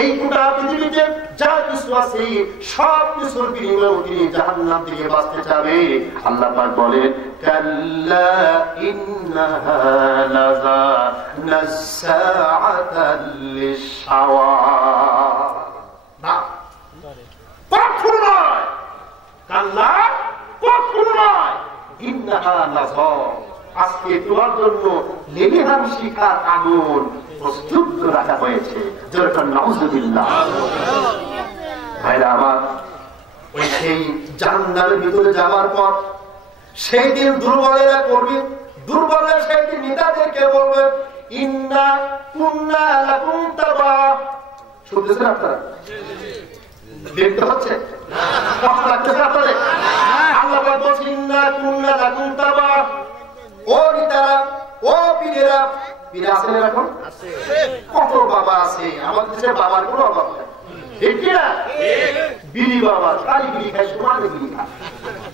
এই গোটা পৃথিবীতে যা কিছু আছে সব কিছুর বিনিময়ে তিনি জাহান্নাম থেকে বাঁচতে চাবে। আল্লাহ পাক বলেন, কাল্লা ইন্নাহা লাযা নাসসাআতাল লিশাওয়া, না কখনো নয়, কাল্লা কখনো নয়, ইন্নাহা লাযা, আজকে তোমার জন্য লেলিহান শিখার আগুন প্রস্তুত রাখা হয়েছে। যেরকম নাউযুবিল্লাহ। ভাইরা আমার, ওই সেই জাহান্নামের ভিতরে যাওয়ার পর সেই দিন দুর্বলেরা করবে, দুর্বলের সেই দিন নেতাদেরকে বলবে, ইন্না কুন্না লাকুম তাবা। শুনতেছেন আপনারা? দেখতে হচ্ছে কথা লাগতেছে আপনাদের? আল্লাহ পাক বলছেন, ইন্না কুন্না লাকুম তাবা। ও নেতারা, ও পীরেরা, পীর আছেন এখন? কত বাবা আছে আমাদের দেশে, বাবার কোনো অভাব নেই, ঠিক না? বিড়ি বাবা খালি বিড়ি খায়, সমান বিড়ি খায়।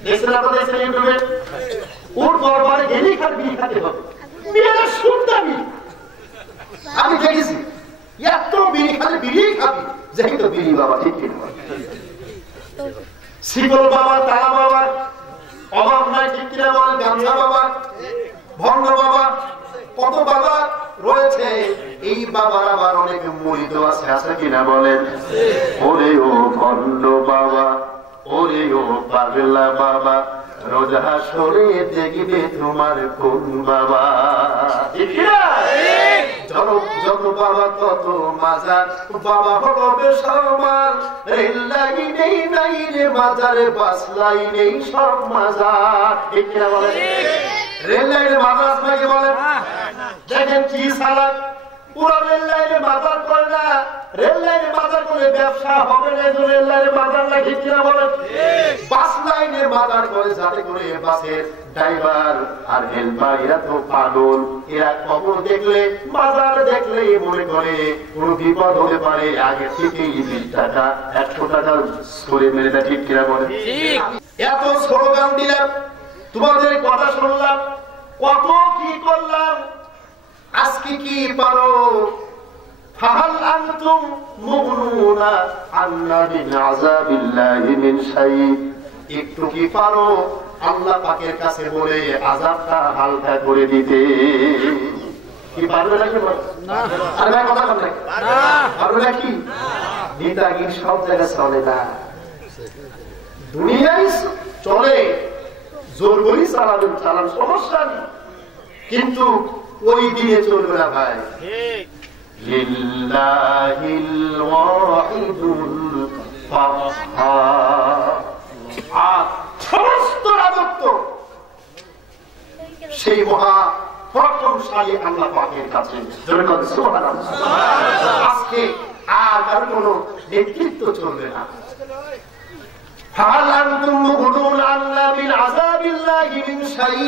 দেখছেন আপনাদের ইউটিউবে, ওর দরবারে গেলেই খালি বিড়ি খাতে হবে, বিড়িটা শুনতামই আমি দেখেছি, এত বিড়ি খালি বিড়ি খাবি, যেহেতু বিড়ি বাবা, ঠিক কিনা? শিকল বাবা, তারা বাবা অভাব নাই, ঠিক কিনা বলেন? গামছা বাবা, ভণ্ড বাবা, কত বাবা রয়েছে। এই বাবার আবার অনেক মুরিদ আছে, আছে কিনা বলেন? ওরে ও ভণ্ড বাবা, ওরে ও পাগলা বাবা, রোজ হাসরে দেখবে তোমার কোন বাবা, ঠিক না? যত বাবা তত মাজার, বাবা হলো বেসামার, রেল লাইনেই নাই রে মাজারে, বাস লাইনেই সব মাজার। ঠিক কিনা বলেন? রেল লাইনে মাজার আছে নাকি বলেন? দেখেন কি সালাদ, পুরো রেল লাইনে মাজার করে না, রেল লাইনে মাজার করে ব্যবসা হবে না, রেল লাইনে মাজার না। ঠিক কিনা বলেন? বাস লাইনে মাজার করে যাতে করে বাসের ড্রাইভার আর হেল্পার এরা তো পাগল, এরা খবর দেখলে মাজার দেখলে মনে করে কোনো বিপদ হতে পারে, আগে থেকেই 20 টাকা 100 টাকা করে মেরে দেয়। ঠিক কিনা বলেন? এত স্লোগান দিলাম, তোমাদের কথা শুনলাম, কত কি করলাম, আজকে কি পারো? ফাহাল আনতুম মুগনুনা আন্না মিন আযাবিল্লাহি মিন শাই, একটু কি পারো আল্লাহ পাকের কাছে বলে আযাবটা হালকা করে দিতে? কি পারবে নাকি? না। আরে ভাই কথা বলেন না, পারবে নাকি? নেতাগি সব জায়গায় চলে না, দুনিয়ায় চলে, জোর করি চালাবেন, চালান সমস্যা নেই, কিন্তু ওই দিনে চলবে না ভাই। লিল্লাহিল ওয়াহিদুল কাহ্হার, আর সমস্ত রাজত্ব সেই মহা পরাক্রমশালী আল্লাহ পাকের কাছে। সুবহানাল্লাহ। আজকে আর কারো কোনো নেতৃত্ব চলবে না। ফাহাল আনতুম মুগনুনা আন্না মিন আযাবিল্লাহি মিন শাই,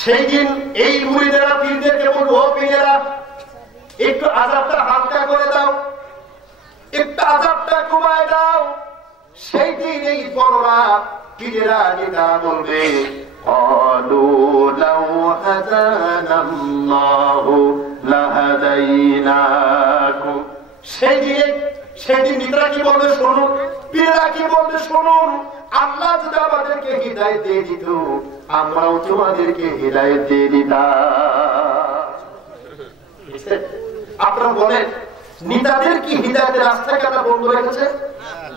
সেই দিন এই মুরিদেরা পীরদেরকে বলবো, ও পীরেরা একটু আযাবটা হালকা করে দাও, একটু আযাবটা কমায় দাও। সেই দিন এই বড়রা পীরেরা নেতা বলবে, ক্বালু লাউ হাদানাল্লাহু লাহাদাইনাকুম। সেদিন নেতারা কি বলবে শুনুন, পীরেরা কি বলবে শুনুন, আল্লাহ যদি আমাদেরকে হিদায়াত দিয়ে দিত, আমরাও তোমাদেরকে হিদায়াত দিয়ে দিতাম। আপনারা বলেন, নেতাদের কি হিদায়াতের রাস্তা কাটা বন্ধ রেখেছে?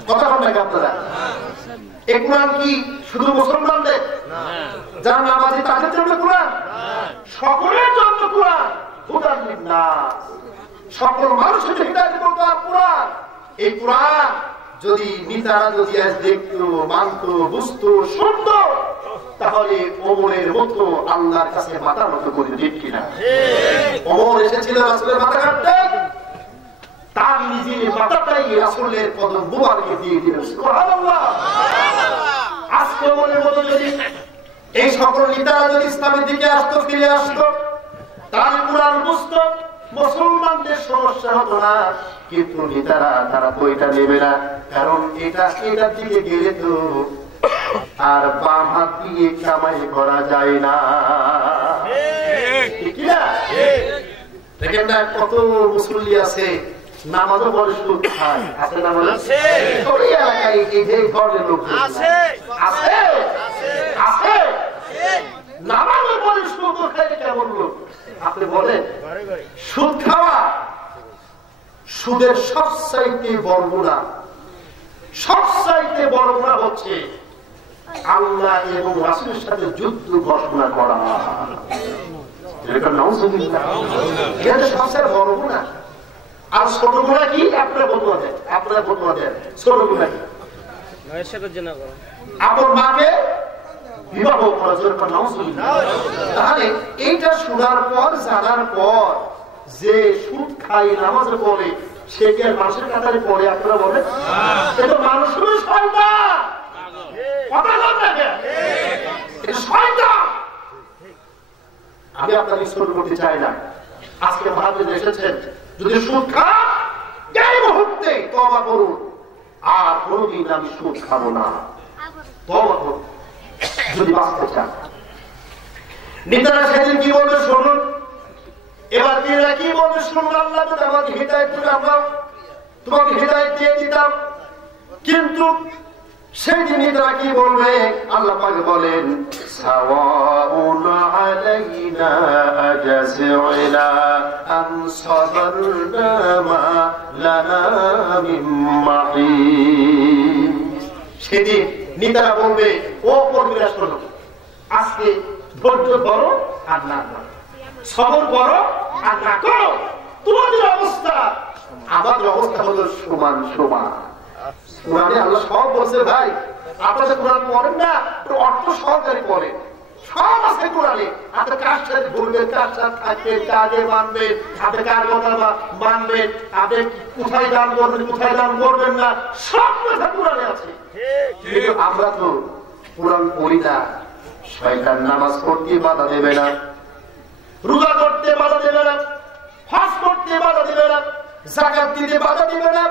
কথা বলেন নাকি আপনারা? এই কোরআন কি শুধু মুসলমানদের যারা নামাজি তাদের জন্য কোরআন? সকলের জন্য কোরআন, হুদান লিন-নাস, সকল মানুষের হিদায়াতের জন্য কোরআন। এই কোরআন যদি নেতারা যদি আজ দেখতো, মানতো, বুঝতো, শুনতো, তাহলে ওমরের মতো আল্লাহর কাছে মাথার মতো করে। ঠিক কিনা? ওমর এসেছিল রাসূলের মাথা কাটতে, তার নিজের মাথাটাই রাসূলের কদম মুবারকে দিয়ে দিলেন। সুবহানাল্লাহ। আজকে ওমরের মতো যদি এই সকল নেতারা যদি ইসলামের দিকে আসতো, ফিরে আসতো, তাহলে কোরআন বুঝতো, মুসলমানদের সমস্যা হতো না। কিন্তু নেতারা তারা তো এটা নেবে না, কারণ এটার দিকে গেলে তো আর বাম হাত দিয়ে কামাই করা যায় না। দেখেন না, কত মুসল্লি আছে নামাজও পড়ে সুদ খায়, আছে না? বলে ওই এলাকায় এই যে ঘরের লোক আছে, আছে, আছে, নামাজও পড়ে সুদ খায়, কেমন লোক আপনি বলেন? সুদ খাওয়া, সুদের সবচাইতে বড় গুনাহ, সবচাইতে বড় গুনাহ হচ্ছে আল্লাহ এবং রাসূলের সাথে যুদ্ধ ঘোষণা করা। এটা নাউযুবিল্লাহ, এটা সবচেয়ে বড় গুনাহ। আর ছোট গুনাহ কি? আপনারা বলতে দেন, আপনারা বলতে দেন, ছোট গুনাহ কি? মায়ের সাথে জিনা করা, আপনার মাকে বিবাহ করা, যেটা নাউযুবিল্লাহ। তাহলে এইটা শোনার পর, জানার পর যে সুদ খাই, নামাজ পড়ে, সে কি আর মানুষের কাতারে পড়ে? আপনারা বলেন, এটা মানুষের শয়তান। কথা বলতে হবে, এটা শয়তান। আমি আপনাকে স্মরণ করতে চাই না, আজকে মহাদেব এসেছেন, যদি সুদ খান এই মুহূর্তে তওবা করুন, আর কোনদিন আমি সুদ খাবো না, তওবা করুন যদি বাঁচতে চান। নেতারা সেদিন কি বলবে শুনুন, এবার পীররা কি বলবে শুনুন। আল্লাহ যদি আমাকে হিদায়াত দিতেন, আমরা তোমাকে হিদায়াত দিয়ে দিতাম। কিন্তু সেই দিন নেতারা কি বলবে? আল্লাহ পাক বলেন, সাওয়াউন আলাইনা আজাসিনা আম সাবারনা মা লানা মিন মাহিস। সেদিন নেতারা বলবে, ও কর্মীরা শোনো, আজকে ধৈর্য করো আর না করো, সবর করো আর না করো, তোমাদের অবস্থা আমাদের অবস্থা হলো সমান সমান। কোরআনে আল্লাহ সব বলছে ভাই, আপনারা কোরআন পড়েন না, অর্থ সহকারে পড়েন, সব আছে কোরআনে। আপনি কার সাথে বলবেন, কার সাথে থাকবেন, কাকে মানবেন, আপনি কার কথা মানবেন, আপনি কোথায় দান করবেন, কোথায় দান করবেন না, সব কথা কোরআনে আছে। কিন্তু আমরা তো কোরআন পড়ি না। শয়তান নামাজ পড়তে বাধা দেবে না, রোজা করতে বাধা দেবে না, হজ করতে বাধা দেবে না, যাকাত দিতে বাধা দেবে না।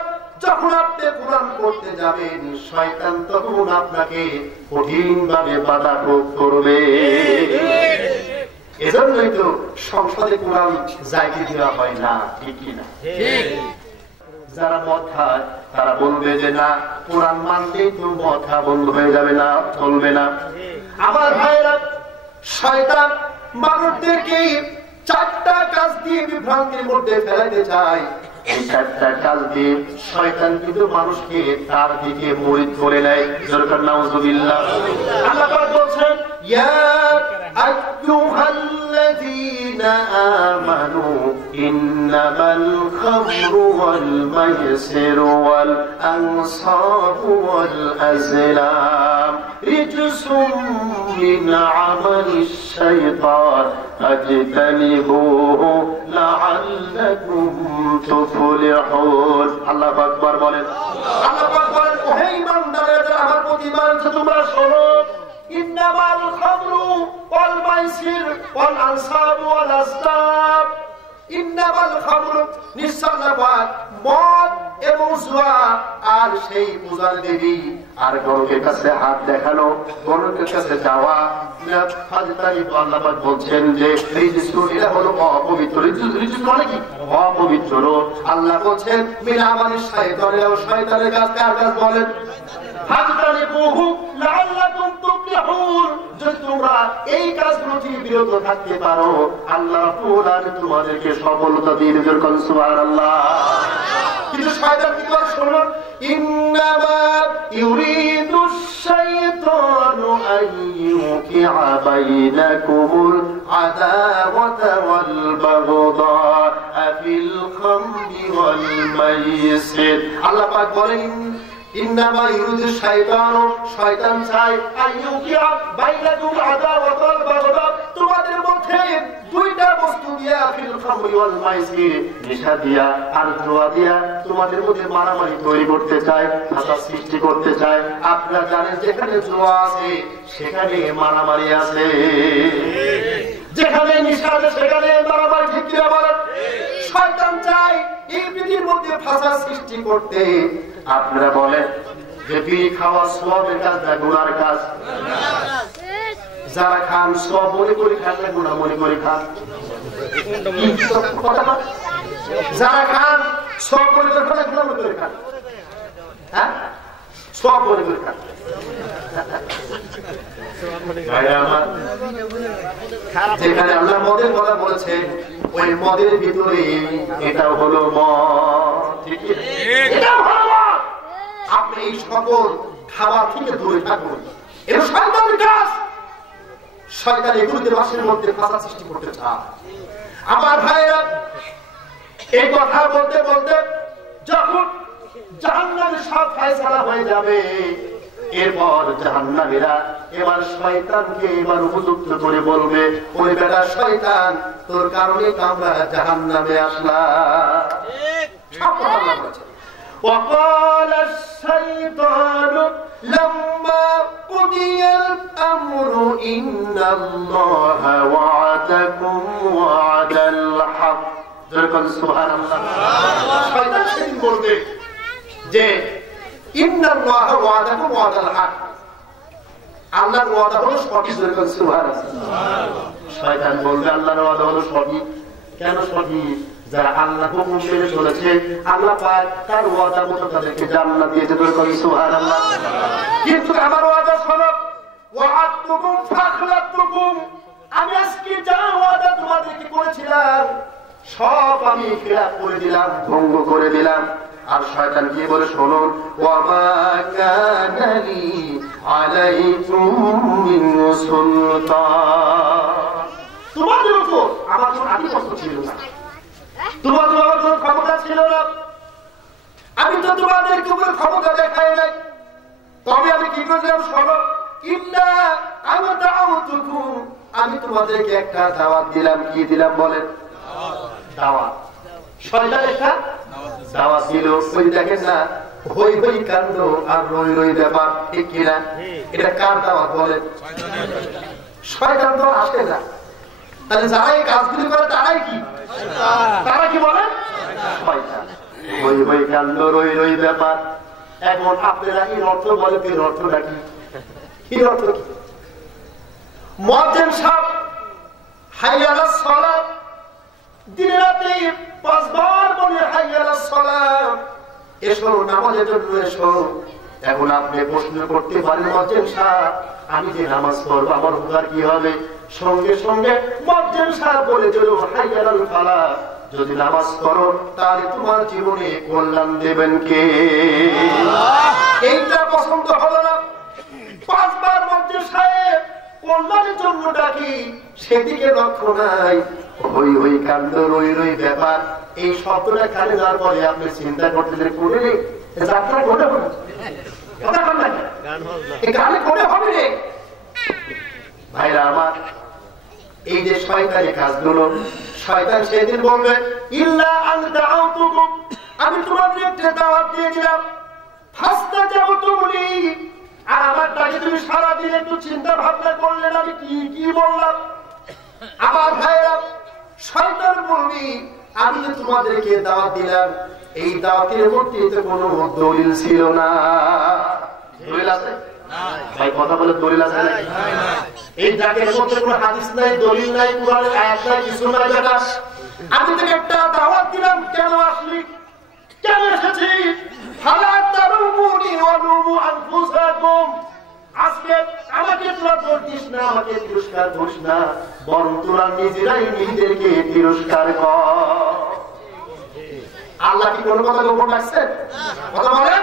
যখন আপনি কোরআন পড়তে যাবেন, শয়তান তখন আপনাকে কঠিন ভাবে বাধা প্রয়োগ করবে। এজন্যই তো সংসদে কোরআন যাইতে দেওয়া হয় না, ঠিক কিনা? যারা মদ খায় তারা বলবে যে না, কোরআন মানলেই তো মদ খাওয়া বন্ধ হয়ে যাবে, না চলবে না। আমার ভাইরা, শয়তান মানুষদেরকে চারটা কাজ দিয়ে বিভ্রান্তির মধ্যে ফেলাতে চায়। এই চারটা কাজ দিয়ে শয়তান কিন্তু মানুষকে তার দিকে মুরিদ করে নেয়। দরকার নাউজুবিল্লাহ। আল্লাহ পাক বলছেন, ইয়া আইয়ুহাল্লাযীনা আমানু ইন্নামাল খামরু ওয়াল মাইসিরু ওয়াল আনসাবু ওয়াল আজলাম রিজসুম মিন আমালিশ শাইতান ফাজতানিবুহু লাআল্লাকুম তুফলিহুন। আল্লাহু আকবার বলেন। আল্লাহু আকবার। ওহে ঈমানদারেরা, আমার প্রতি ঈমান আছে, তোমরা শোনো। ইন্নামাল খামরু ওয়াল মাইসির ওয়াল আনসাব ওয়াল আসলাম। ইন্নামাল খামরু, নিঃসন্দেহে মদ এবং জুয়া আর সেই পূজার দেবী আর গরুকের কাছে হাত দেখানো, গরুকের কাছে যাওয়া। আল্লাহ পাক বলছেন যে এটা হলো অপবিত্র। মানে কি? অপবিত্র। আল্লাহ বলছেন মিন আমালিশ শাইতানিয়া, শয়তানের কাজ। কার কাজ বলেন? যদি তোমরা এই কাজগুলো থেকে বিরত থাকতে পারো, আল্লাহ তোমাদেরকে সফলতা দিয়ে দেবেন। সুবহানাল্লাহ। কিন্তু শয়তান কি করে? শোনো, ইন্নামা ইউরিদুশ শাইতানু আইয়ুকিআ বাইনাকুমুল আদাওয়াতা ওয়াল বাগদা ফিল খামরি ওয়াল মাইসির। আল্লাহ পাক বলেন, ইন্নামা ইউরিদুশ শাইতানু, শয়তান চায় আইয়ুকিআ বাইনাকুম আদাওয়াতা ওয়াল বাগদা, তোমাদের মধ্যে দুইটা বস্তু দিয়া, ফিল খামরি ওয়াল মাইসির, নেশা দিয়া আর জুয়া দিয়া তোমাদের মধ্যে মারামারি তৈরি করতে চায়, ফাসাদ সৃষ্টি করতে চায়। আপনারা জানেন যেখানে জুয়া আছে সেখানে মারামারি আছে, যেখানে নেশা আছে সেখানে মারামারি, ঠিক কিনা বলেন? শয়তান চায় এই পৃথিবীর মধ্যে ফাসাদ সৃষ্টি করতে। আপনারা বলেন যে বিড়ি খাওয়া সওয়াবের কাজ না গুনার কাজ? যারা খান সব মনে করে খান না গুনাহ মনে করে খান? যারা খান সব মনে করে খান না গুনাহ মনে করে খান? হ্যাঁ, সব মনে করে খান। যেখানে আল্লাহ মদের কথা বলেছে, ওই মদের ভিতরে এটাও হলো মদ। এটাও হলো মদ। আপনি এই সকল খাবার থেকে দূরে থাকুন। এটা শয়তানের কাজ। শয়তান এগুলোতে মানুষের মধ্যে ফাসাদ সৃষ্টি করতে চায়। আমার ভাইরা, এই কথা বলতে বলতে যখন জাহান্নামের সব ফয়সালা হয়ে যাবে, এরপর জাহান্নামীরা এবার শয়তানকে এবার উপযুক্ত করে বলবে, ওই বেটা শয়তান, তোর কারণে তো আমরা জাহান্নামে আসলাম। সব কথা আল্লাহ বলেছে। وقال الشيطان لما قضي الأمر إن الله وعدكم وعد الحق। سبحان الله। শয়তান সেদিন বলবে যে ইন্নাল্লাহ ওয়াদাকুম ওয়াদাল হক, আল্লাহর ওয়াদা হলো সঠিক। সুবহানাল্লাহ। শয়তান বলবে আল্লাহর ওয়াদা হলো সঠিক। কেন সঠিক? যারা আল্লাহ হুকুম মেনে চলেছে, আল্লাহ পাক তার ওয়াদা মতো তাদেরকে জান্নাত দিয়েছে। সুবহানাল্লাহ। কিন্তু আমার ওয়াদা শোনো, ওয়াআদতুকুম ফাখলাতুকুম, আমি আজকে যা ওয়াদা তোমাদেরকে করেছিলাম সব আমি খিলাফ করে দিলাম, ভঙ্গ করে দিলাম। আর শয়তান কি বলে? শোনো, ওয়ামা কানা লি আলাইকুম মিন সুলতান, তোমাদের উপর আমার কোনো আধিপত্য ছিল না। তোমাদের আমার কোনো ক্ষমতা ছিল না, আমি তো তোমাদেরকে কোনো ক্ষমতা দেখাই নাই, তবে আমি কি করেছিলাম শোনো, ইন্না আমি দাওয়াতুকুম, আমি তোমাদেরকে একটা দাওয়াত দিলাম। কি দিলাম বলেন? দাওয়াত। শয়তান একটা দাওয়াত দিল। ওই দেখেন না, হই হই কাণ্ড আর রই রই ব্যাপার, ঠিক কিনা? এটা কার দাওয়াত বলেন? শয়তান তো আসে না। তাহলে যারা এই কাজগুলি করে তারাই কি? তারা কি বলে? শয়তান। হই হই কাণ্ড রই রই ব্যাপার। এখন আপনারা এর অর্থ বলে, এর অর্থটা কি? এর অর্থ কি? মুয়াজ্জিন সাহেব হাইয়া আলাস সালাত, দিনে রাতে 5 বার বলে হাইয়া আলাস সালাত, এসো নামাজের জন্য এসো। এখন আপনি প্রশ্ন করতে পারেন, মুয়াজ্জিন সাহেব আমি যে নামাজ পড়ব আমার উপকার কি হবে? সঙ্গে সঙ্গে মুয়াজ্জিন সাহেব বলে দিল হাইয়া আলাল ফালাহ, যদি নামাজ পড়ো তাহলে তোমার জীবনে কল্যাণ দেবেন কে? এইটা পছন্দ হলো না। 5 বার মুয়াজ্জিন সাহেব কল্যাণের জন্য ডাকি, সেদিকে লক্ষ্য নাই। হই হই কাণ্ড রই রই ব্যাপার, এই শব্দটা কানে যাওয়ার পরে আপনি চিন্তা করতেছেন করে যাত্রা করে হবে, কথা বল না, এই গানে করে হবে রে ভাইরা আমার। এই যে শয়তানি কাজগুলো, শয়তান সেদিন বলবে ইল্লা আন দাউতুকুম, আমি তোমাদের একটা দাওয়াত দিয়ে দিলাম, ফাস্তাজাবতুলি, আর আমার ডাকে তুমি সারাদিন একটু চিন্তা ভাবনা করলেন আমি কি কি বললাম। আমার ভাইরা, শয়তান বলবি আমি যে তোমাদেরকে দাওয়াত দিলাম, এই দাওয়াতের মধ্যে তো কোনো দলিল ছিল না। দলিল আছে? ভাই কথা বলে দলিল আছে নাকি? এই ডাকের মধ্যে কোনো হাদিস নাই, দলিল নাই, কোরআনের আয়াত নাই, কিছু নাই। বেটা আমি তোকে একটা দাওয়াত দিলাম, কেন আসলি, কেন এসেছিস? ফালা তারুমুনি ওয়ালুমু আনফুসাকুম, আজকে আমাকে তোরা দোষ দিস না, আমাকে তিরস্কার করিস না, বরং তোরা নিজেরাই নিজেদেরকে তিরস্কার কর। আল্লাহ কি কোনো কথা গোপন রাখছেন? কথা বলেন,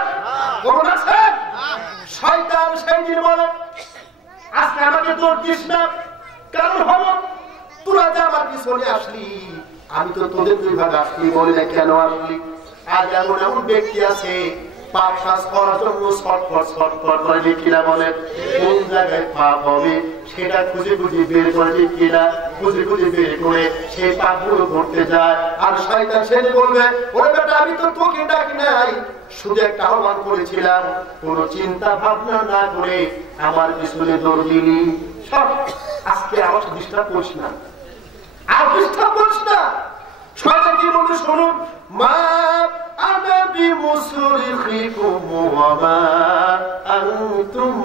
গোপন রাখছেন? শয়তান সেই দিন বলে আজকে আমাকে দোষ দিস না, কারণ হলো তোরা যে আমার পিছনে আসলি, আমি তো তোদের 2 ভাগ আসলি বলি না, কেন আসলি? আজ এমন এমন ব্যক্তি আছে পাপ শাস করার জন্য ছটফট করে, কিনা বলে কোন জায়গায় পাপ হবে সেটা খুঁজে খুঁজে বের করে, কিনা খুঁজে খুঁজে বের করে সেই পাপগুলো করতে যায়। আর শয়তান সেদিন বলবে ওরে বেটা আমি তো তোকে ডাকি নাই, শুধু একটা আহ্বান করেছিলাম, কোন চিন্তা ভাবনা না করে আমার পিছনে দৌড় দিলি। সব আজকে আমার ডিস্টার্ব করিস না, আর ডিস্টার্ব করিস না। শয়তান কি বলবে শুনুন, মা আনা বিমুসরিখিকুম ওয়া মা আনতুম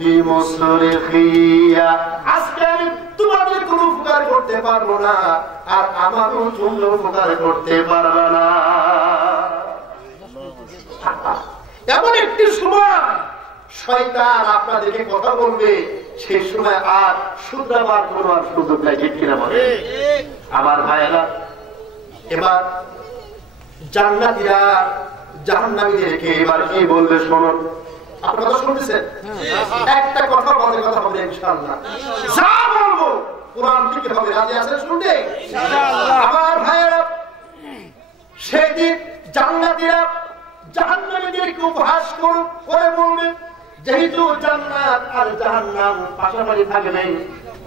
বিমুসরিখিয়া, আজকে আমি তোমাদের কোনো উপকার করতে পারবো না, আর আমারও তোমরা উপকার করতে পারবে না। এমন একটি সময় শয়তান আপনাদেরকে কথা বলবে, সেই সময় আর শুধরাবার কোনো আর সুযোগ নাই, ঠিক কিনা বলে? আমার ভাইয়েরা, এবার জান্নাতীরা জাহান্নামীদেরকে এবার কি বলবে শুনুন। আপনারা শুনতেছেন? একটা কথা বলে কথা হবে ইনশাআল্লাহ, যা বলবো কোরআন থেকে হবে, রাজি আছেন শুনতে? আমার ভাইয়েরা, সেদিন জান্নাতীরা জাহান্নামীদেরকে উপহাস করে বলবে, যেহেতু জান্নাত আর জাহান্নাম পাশাপাশি থাকবে,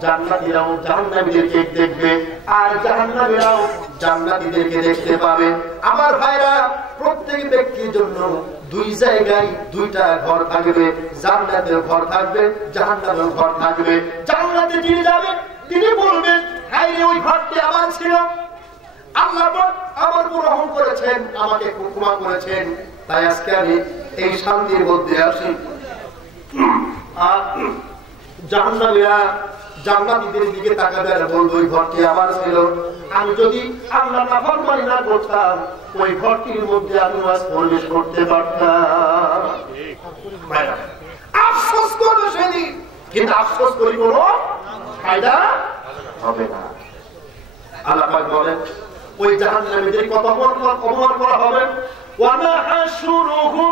জান্নাতীরাও জাহান্নামীদেরকে দেখবে আর জাহান্নামীরাও জান্নাতীদেরকে দেখতে পাবে। আমার ভাইরা, প্রত্যেক ব্যক্তির জন্য 2 জায়গায় 2টা ঘর থাকবে, জান্নাতের ঘর থাকবে, জাহান্নামের ঘর থাকবে। জান্নাতে যিনি যাবে তিনি বলবেন হায় ওই ঘরটি আমার ছিল, আল্লাহ আমার গ্রহণ করেছেন, আমাকে ক্ষমা করেছেন, তাই আজকে আমি এই শান্তির মধ্যে আসি। আর জাহান্নামীরা জান্নাতীদের দিকে তাকাবে আর বলবে ওই ঘরটি আমার ছিল, আমি যদি আল্লাহ নাফরমানি না করতাম ওই ঘরটির মধ্যে আমি প্রবেশ করতে পারতাম। আফসোস করবে সেদিন, কিন্তু আফসোস করি কোনো ফায়দা হবে না। আল্লাহ পাক বলেন ওই জাহান্নামীদের কত অপমান করা হবে, ওয়া নাহশুরুহু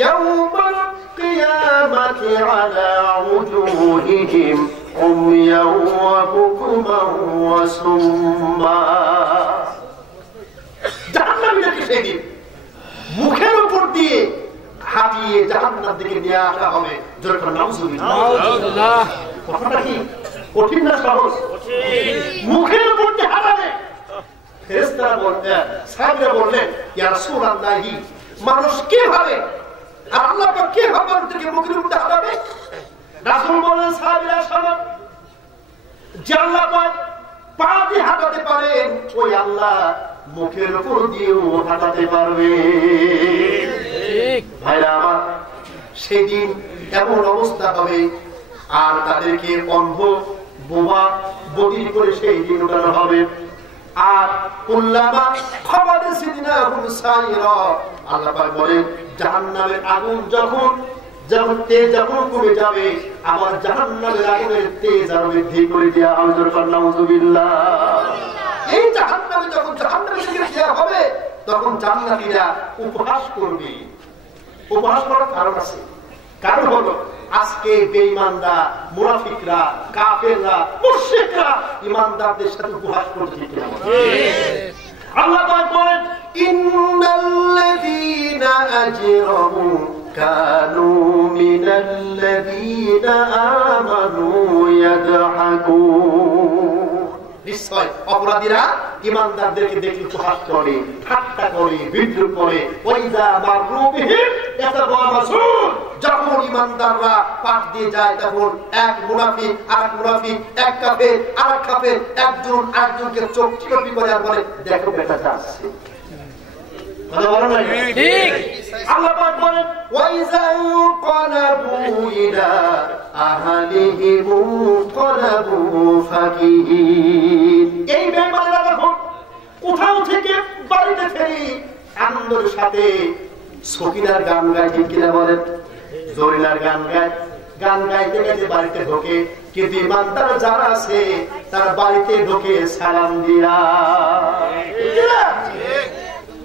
ইয়াওমাল কিয়ামাতি আলা উজুহিহিম উমিয়াও ওয়া বুকমান ওয়া সুম্মা। সেদিন মুখের উপর দিয়ে হাঁটিয়ে জাহান্নামের দিকে নিয়ে আসা হবে। যখন নাউজুবিল্লাহ, কথাটা কি কঠিন না সহজ? মুখের উপর দিয়ে হাঁটাবে। ফেরেশতারা বললেন, সাহাবীরা বললেন, ইয়া রাসূলুল্লাহি, মানুষ কিভাবে আর আল্লাহ পাক কিভাবে মানুষকে মুখের উপর দিয়ে হাঁটাবে? রাসূল বলেন, সাহাবীরা শোনো, যে আল্লাহ পাক পা দিয়ে হাঁটাতে পারেন, ওই আল্লাহ মুখের উপর দিয়েও হাঁটাতে পারবে। ভাইরা আমার, সেদিন এমন অবস্থা হবে আর তাদেরকে অন্ধ বোমা বদির করে সেই দিন উঠানো হবে। আর কুল্লামা খাবারে সিদিনা হুসাইরা, আল্লাহ পাক বলেন জাহান্নামের আগুন যখন তেজ যখন কমে যাবে, আবার জাহান্নামের আগুনের তেজ আরো বৃদ্ধি করে দেওয়া হবে। নাউজুবিল্লাহ। এই জাহান্নামে যখন জাহান্নামে দেওয়া হবে, তখন জান্নাতীরা উপহাস করবে। উপহাস করার কারণ আছে। কারণ হলো আজকে বেঈমানরা, মুনাফিকরা, কাফেররা, মুশরিকরা ঈমানদারদের সাথে উপহাস করছে। আল্লাহ পাক বলেন, ইন্নাল্লাযীনা আজরামু কানু মিনাল্লাযীনা আমানু ইয়াদহাকুন। নিশ্চয় অপরাধীরা ঈমানদারদেরকে দেখে উপহাস করে, ঠাট্টা করে, বিদ্রুপ করে। ওয়াইদা মাররু বিহিম ইয়াতাগামাসুন, যখন ঈমানদাররা পাশ দিয়ে যায় তখন এক মুনাফিক আরেক মুনাফিক, এক কাফের আরেক কাফের, একজন আরেকজনকে চোখ টিপি করে আর বলে, দেখো বেটা যাচ্ছে। ঠিক আল্লাহ পাক বলেন, ওয়াইজা ক্বালাবু ইলা আহলিহিম ক্বালাবু ফাকিহিন। এই বেঈমানরা যখন কোথাও থেকে বাড়িতে ফেরি আনন্দের সাথে সকিনার গান গায়, ঠিক কিনা বলেন? জরিনার গান গায়, গান গাইতে গাইতে বাড়িতে ঢোকে। কিন্তু ঈমানদার যারা আছে তারা বাড়িতে ঢোকে সালাম দিয়া।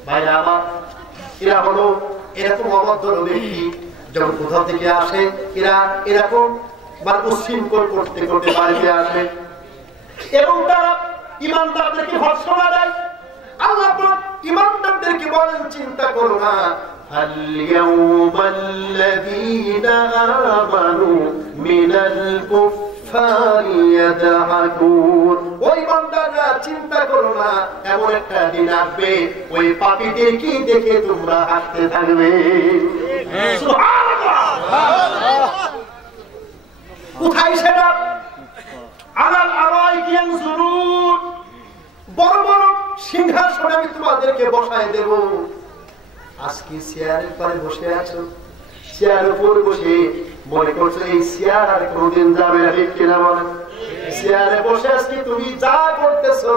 ভাইরা আমার, এরা হলো এরকম অভদ্র ব্যক্তি। যখন কোথাও থেকে আসে এরা এরকম মানে উশৃঙ্খল করতে করতে বাড়িতে আসে এবং তারা ঈমানদারদেরকে ভর্ৎসনা দেয়। আল্লাহ পাক ঈমানদারদেরকে বলেন, চিন্তা করো না, আল-ইয়াউমাল্লাযীনা আমানু মিনাল কুফফারি ইয়াদহাকুন। ওই বান্দারা চিন্তা করো না, এমন একটা দিন আসবে ওই পাপীদেরকে দেখে তোমরা হাসতে থাকবে। সুবহানাল্লাহ। কোথায় সেটা? আলাল আরাইকি ইয়ানজুরুন, বড় বড় সিংহাসনে আমি তোমাদেরকে বসায় দেব। আজকে চেয়ারের পরে বসে আছো, চেয়ারের উপর বসে মনে করছো এই চেয়ার আর কোনদিন যাবে না, ঠিক কিনা বলেন? চেয়ারে বসে আজকে তুমি যা করতেছো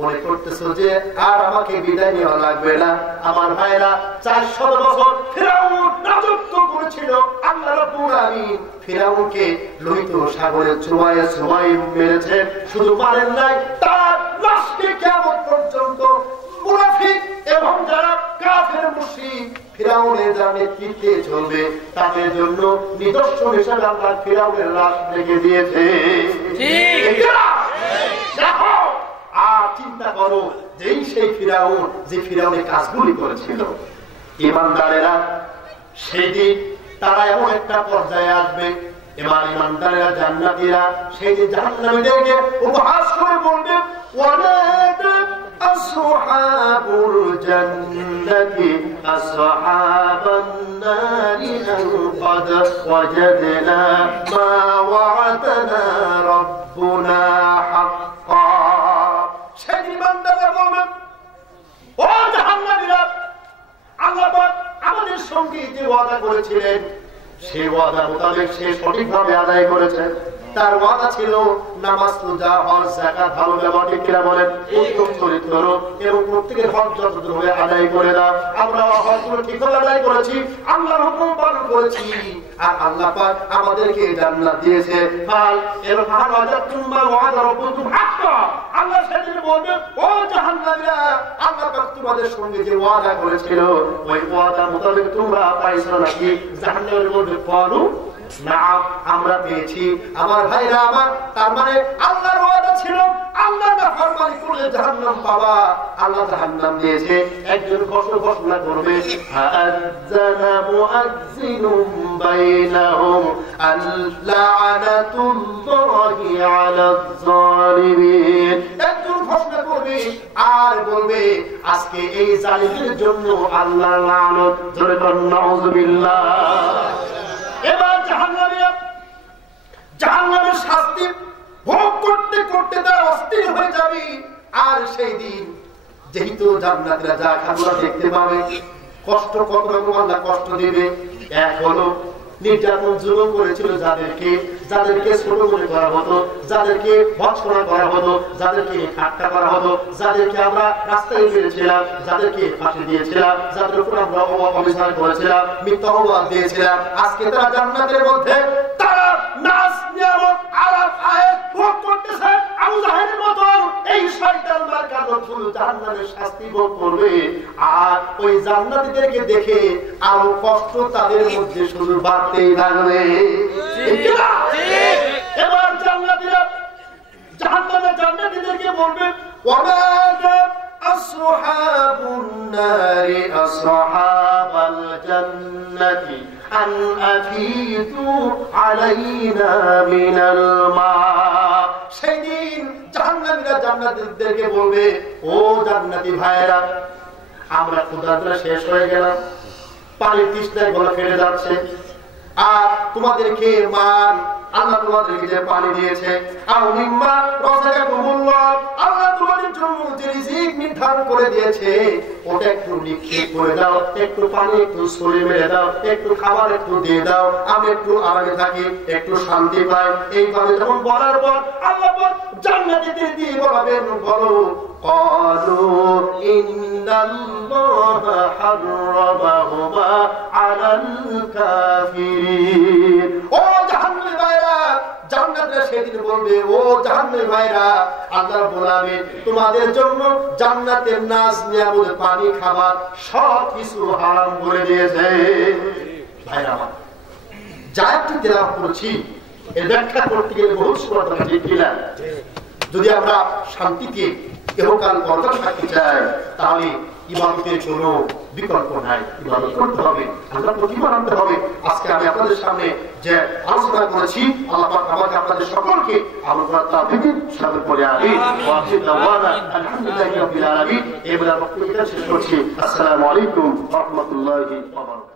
মনে করতেছো যে আর আমাকে বিদায় নেওয়া লাগবে না। আমার ভাইরা, 400 বছর ফিরাউন রাজত্ব করেছিল। আল্লাহ রাব্বুল আলামিন ফিরাউনকে লোহিত সাগরে চুবায়ে চুবায়ে মেরেছেন। শুধু মারেন নাই, তার লাশকে কিয়ামত পর্যন্ত মুনাফিক এবং যারা কাফের মুশরিক ফিরাউনের যারা নেতৃত্বে চলবে তাদের জন্য নিদর্শন হিসেবে আল্লাহ ফিরাউনের লাশ রেখে দিয়েছে। দেখো আর চিন্তা করো যে সেই ফিরাউন যে ফিরাউনের কাজগুলি করেছিল। ঈমানদারেরা সেদিন তারা এমন একটা পর্যায়ে আসবে, এবার ঈমানদারেরা জান্নাতীরা সেই যে জাহান্নামীদেরকে উপহাস করে বলবে, ওয়ালাদা আসহাবুল জান্নাতি আসহাবান নারি আন ক্বাদ ওয়াজাদনা মা ওয়া'াদানা রাব্বুনা হাক্কা। সেই ঈমানদাররা বলবে, ও জাহান্নামীরা, আল্লাহ পাক আমাদের সঙ্গে যে ওয়াদা করেছিলেন সেই ওয়াদা মোতাবেক সে সঠিকভাবে আদায় করেছে। তার ওয়াদা ছিল নামাজ, রোজা, হজ, যাকাত ভালো ব্যবহার, ঠিক কিনা বলেন? উত্তম চরিত্র এবং প্রত্যেকের হক যথাযথভাবে আদায় করে দাও। আমরা হকগুলো ঠিকভাবে আদায় করেছি, আল্লাহর হুকুম পালন করেছি, আর আল্লাহ পাক আমাদেরকে জান্নাত দিয়েছে। ফাল এর ফাল ওয়াজাতুম মা ওয়াদা রাব্বুকুম হাক্কা। আল্লাহ সেদিন বলবে, ও জাহান্নামীরা, আল্লাহ পাক তোমাদের সঙ্গে যে ওয়াদা করেছিল ওই ওয়াদা মোতাবেক তোমরা পাইছো নাকি? জাহান্নামের মধ্যে পালু না আমরা পেয়েছি। আমার ভাইরা আমার, তার মানে আল্লাহর ওয়াদা ছিল আল্লাহ নাফরমানি করলে জাহান্নাম পাবা, আল্লাহ জাহান্নাম দিয়েছে। একজন ঘোষণা করবে আযানা মুআজ্জিনুম বাইনাহুম আল্লানাতুল্লাহি আলাজ জালিমিন। একজন ঘোষণা করবে আর বলবে আজকে এই জালিমদের জন্য আল্লাহর লানত। জোরে বলুন নাউযুবিল্লাহ। এবার জাহান্নামের শাস্তি ভোগ করতে করতে তারা অস্থির হয়ে যাবে। আর সেই দিন যেহেতু জান্নাতীরা যা খাবার দেখতে পাবে, কষ্ট কত রকম আল্লাহ কষ্ট দিবে। এক হলো নির্যাতন জুলুম করেছিল যাদেরকে ছোট মনে করা হতো, যাদেরকে ভৎসনা করা হতো, যাদেরকে ঠাট্টা করা হতো, যাদেরকে আমরা রাস্তায় মেরেছিলাম, যাদেরকে ফাঁসি দিয়েছিলাম, যাদের উপর আমরা অবিচার করেছিলাম, মিথ্যা অপবাদ দিয়েছিলাম। আজকে তারা জান্নাতের মধ্যে তারা নাচ নিয়ামত আলাপ আয়াত ভোগ করতেছে। আবু জাহেলের মতো এই শয়তান মার্কা লোকগুলো জাহান্নামের শাস্তি ভোগ করবে। আর ওই জান্নাতীদেরকে দেখে আরো কষ্ট তাদের মধ্যে শুধু বাড়তেই থাকবে। এবার জান্নাতীরা জান্নাতীদেরকে বলবে ওয়ালাকা আসহাবুন নারি আসহাবাল জান্নাতি আন আফিদু আলাইনা মিনাল মা। সেদিন জাহান্নামীরা জান্নাতীদেরকে বলবে ও জান্নাতি ভাইরা, আমরা ক্ষুধার্তরা শেষ হয়ে গেলাম, পানির তৃষ্ণায় গলা ফেলে যাচ্ছে, আর তোমাদেরকে মান আল্লাহ তোমাদেরকে যে পানি দিয়েছে, আল্লাহ তোমাদের জন্য যে রিজিক নির্ধারণ করে দিয়েছে ওটা একটু নিক্ষেপ করে দাও, একটু পানি একটু ছড়িয়ে মেরে দাও, একটু খাবার একটু দিয়ে দাও, আমি একটু আরামে থাকি, একটু শান্তি পাই। এইভাবে যখন বলার পর আল্লাহ জান্নাতীদের দিয়ে বলাবেন বলো قالوا إن الله حرمهما على الكافرين। ও জাহান্নামী ভাইরা, জান্নাতীরা সেদিন বলবে ও জাহান্নামী ভাইরা, আল্লাহ রাব্বুল আলামিন তোমাদের জন্য জান্নাতের নাজ নিয়ামত পানি খাবার সব কিছু হারাম করে দিয়েছে। ভাইরা আমার, যা একটু তেলাওয়াত করেছি এর ব্যাখ্যা করতে গেলে বহু সময় লাগে, ঠিক কিনা? যদি আমরা শান্তিতে ইহকাল পরকাল থাকতে চাই তাহলে ইবাদতের কোনো বিকল্প নাই, ইবাদত করতে হবে, আল্লাহ প্রতিমা আনতে হবে। আজকে আমি আপনাদের সামনে যে আলোচনা করেছি আল্লাহ পাক আমাকে আপনাদের সকলকে আমল করার তৌফিক দান করে। আমিন। ওয়া আখিরু দাওয়ানা আলহামদুলিল্লাহি রাব্বিল আলামিন। এবারে বক্তব্য শেষ করছি। আসসালামু আলাইকুম ওয়া রাহমাতুল্লাহি ওয়া বারাকাতুহু।